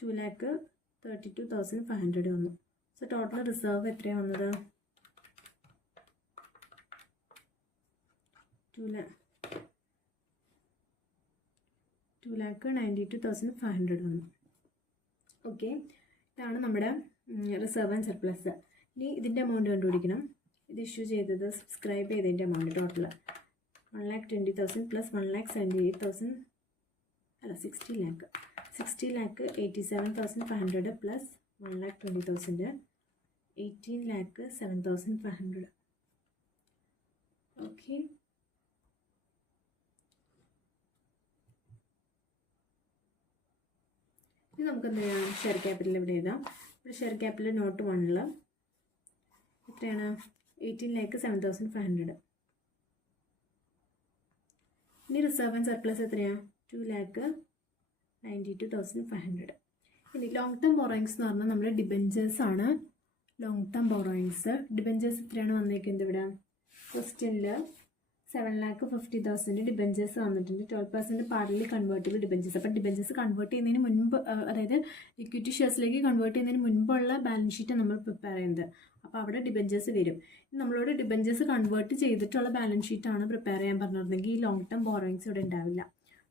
2,32,500 വന്നു. സോ ടോട്ടൽ റിസർവ് എത്രയാണ് വന്നത്? 2,92,500 വന്നു. ഓക്കെ, ഇതാണ് നമ്മുടെ റിസർവ് ആൻഡ് സർപ്ലസ്. ഇനി ഇതിൻ്റെ എമൗണ്ട് കണ്ടുപിടിക്കണം. ഇത് ഇഷ്യൂ ചെയ്തത് സബ്സ്ക്രൈബ് ചെയ്തതിൻ്റെ എമൗണ്ട് ടോട്ടൽ 1,20,000 പ്ലസ് 1,78,000 അല്ല 60,87,500 പ്ലസ് 1,20,000 18,07,500. ഓക്കെ, ഇത് നമുക്ക് എന്ത് ചെയ്യാം? ഷെയർ ക്യാപിറ്റൽ ഇവിടെ എഴുതാം. ഇവിടെ ഷെയർ ക്യാപിറ്റൽ നോട്ട് 1ൽ എത്രയാണ്? 18,07,500. ഇനി റിസർവ് ആൻഡ് സർപ്ലസ് എത്രയാണ്? 2,92,500. ഇനി ലോങ് ടേം ബോറോയിങ്സ് എന്ന് പറഞ്ഞാൽ നമ്മുടെ ഡിബെഞ്ചേഴ്സ് ആണ്. ലോങ് ടേം ബോറോയിങ്സ് ഡിബെഞ്ചേഴ്സ് എത്രയാണ് വന്നേക്കുന്നത്? ഇവിടെ ക്വസ്റ്റ്യനിൽ 7,50,000 ഡിബെഞ്ചേഴ്സ് വന്നിട്ടുണ്ട്. 12% പാർലി കൺവേർട്ടബിൾ ഡിബെഞ്ചേഴ്സ്. അപ്പം ഡിബെഞ്ചേഴ്സ് കൺവേർട്ട് ചെയ്യുന്നതിന് മുൻപ്, അതായത് ഇക്വിറ്റി ഷെയർസിലേക്ക് കൺവേർട്ട് ചെയ്യുന്നതിന് മുൻപുള്ള ബാലൻസ് ഷീറ്റ് നമ്മൾ പ്രിപ്പയർ ചെയ്യുന്നത്. അപ്പോൾ അവിടെ ഡിബെഞ്ചേഴ്സ് വരും. നമ്മളോട് ഡിബെഞ്ചേഴ്സ് കൺവേർട്ട് ചെയ്തിട്ടുള്ള ബാലൻസ് ഷീറ്റാണ് പ്രിപ്പയർ ചെയ്യാൻ പറഞ്ഞിരുന്നെങ്കിൽ ഈ ലോങ് ടേം ബോറോയിങ്സ് ഇവിടെ ഉണ്ടാവില്ല.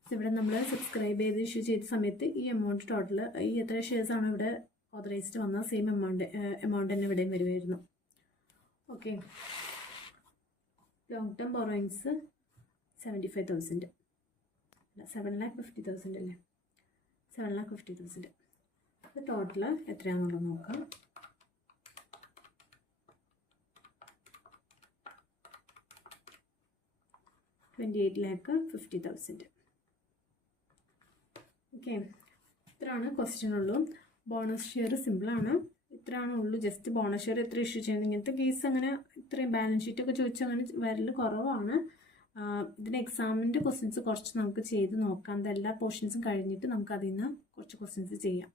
സോ ഇവിടെ നമ്മൾ സബ്സ്ക്രൈബ് ചെയ്ത് ഇഷ്യൂ ചെയ്ത സമയത്ത് ഈ എമൗണ്ട് ടോട്ടൽ, ഈ എത്ര ഷെയർസാണ് ഇവിടെ ഓതറൈസ്ഡ് വന്നത്, സെയിം എമൗണ്ട് തന്നെ ഇവിടെയും വരുമായിരുന്നു. ഓക്കെ, ലോങ് ടേം ബോറോയിങ്സ് 75,000 അല്ല 7,50,000 അല്ലേ? 7,50,000. അത് ടോട്ടൽ എത്രയാണെന്നുള്ളത് നോക്കാം. 28,50,000. ഓക്കെ, ഇത്രയാണ് ക്വസ്റ്റ്യൻ ഉള്ളൂ. ബോണസ് ഷെയർ സിമ്പിളാണ്, ഇത്രയാണ് ഉള്ളൂ. ജസ്റ്റ് ബോണസ് ഷെയർ എത്ര ഇഷ്യൂ ചെയ്യുന്നത്, ഇങ്ങനത്തെ കേസ് അങ്ങനെ ഇത്രയും ബാലൻസ് ഷീറ്റൊക്കെ ചോദിച്ചാൽ അങ്ങനെ വരൽ കുറവാണ്. ഇതിന് എക്സാമിൻ്റെ ക്വസ്റ്റ്യൻസ് കുറച്ച് നമുക്ക് ചെയ്ത് നോക്കാം. എല്ലാ പോർഷൻസും കഴിഞ്ഞിട്ട് നമുക്ക് അതിൽ നിന്ന് കുറച്ച് ക്വസ്റ്റ്യൻസ് ചെയ്യാം.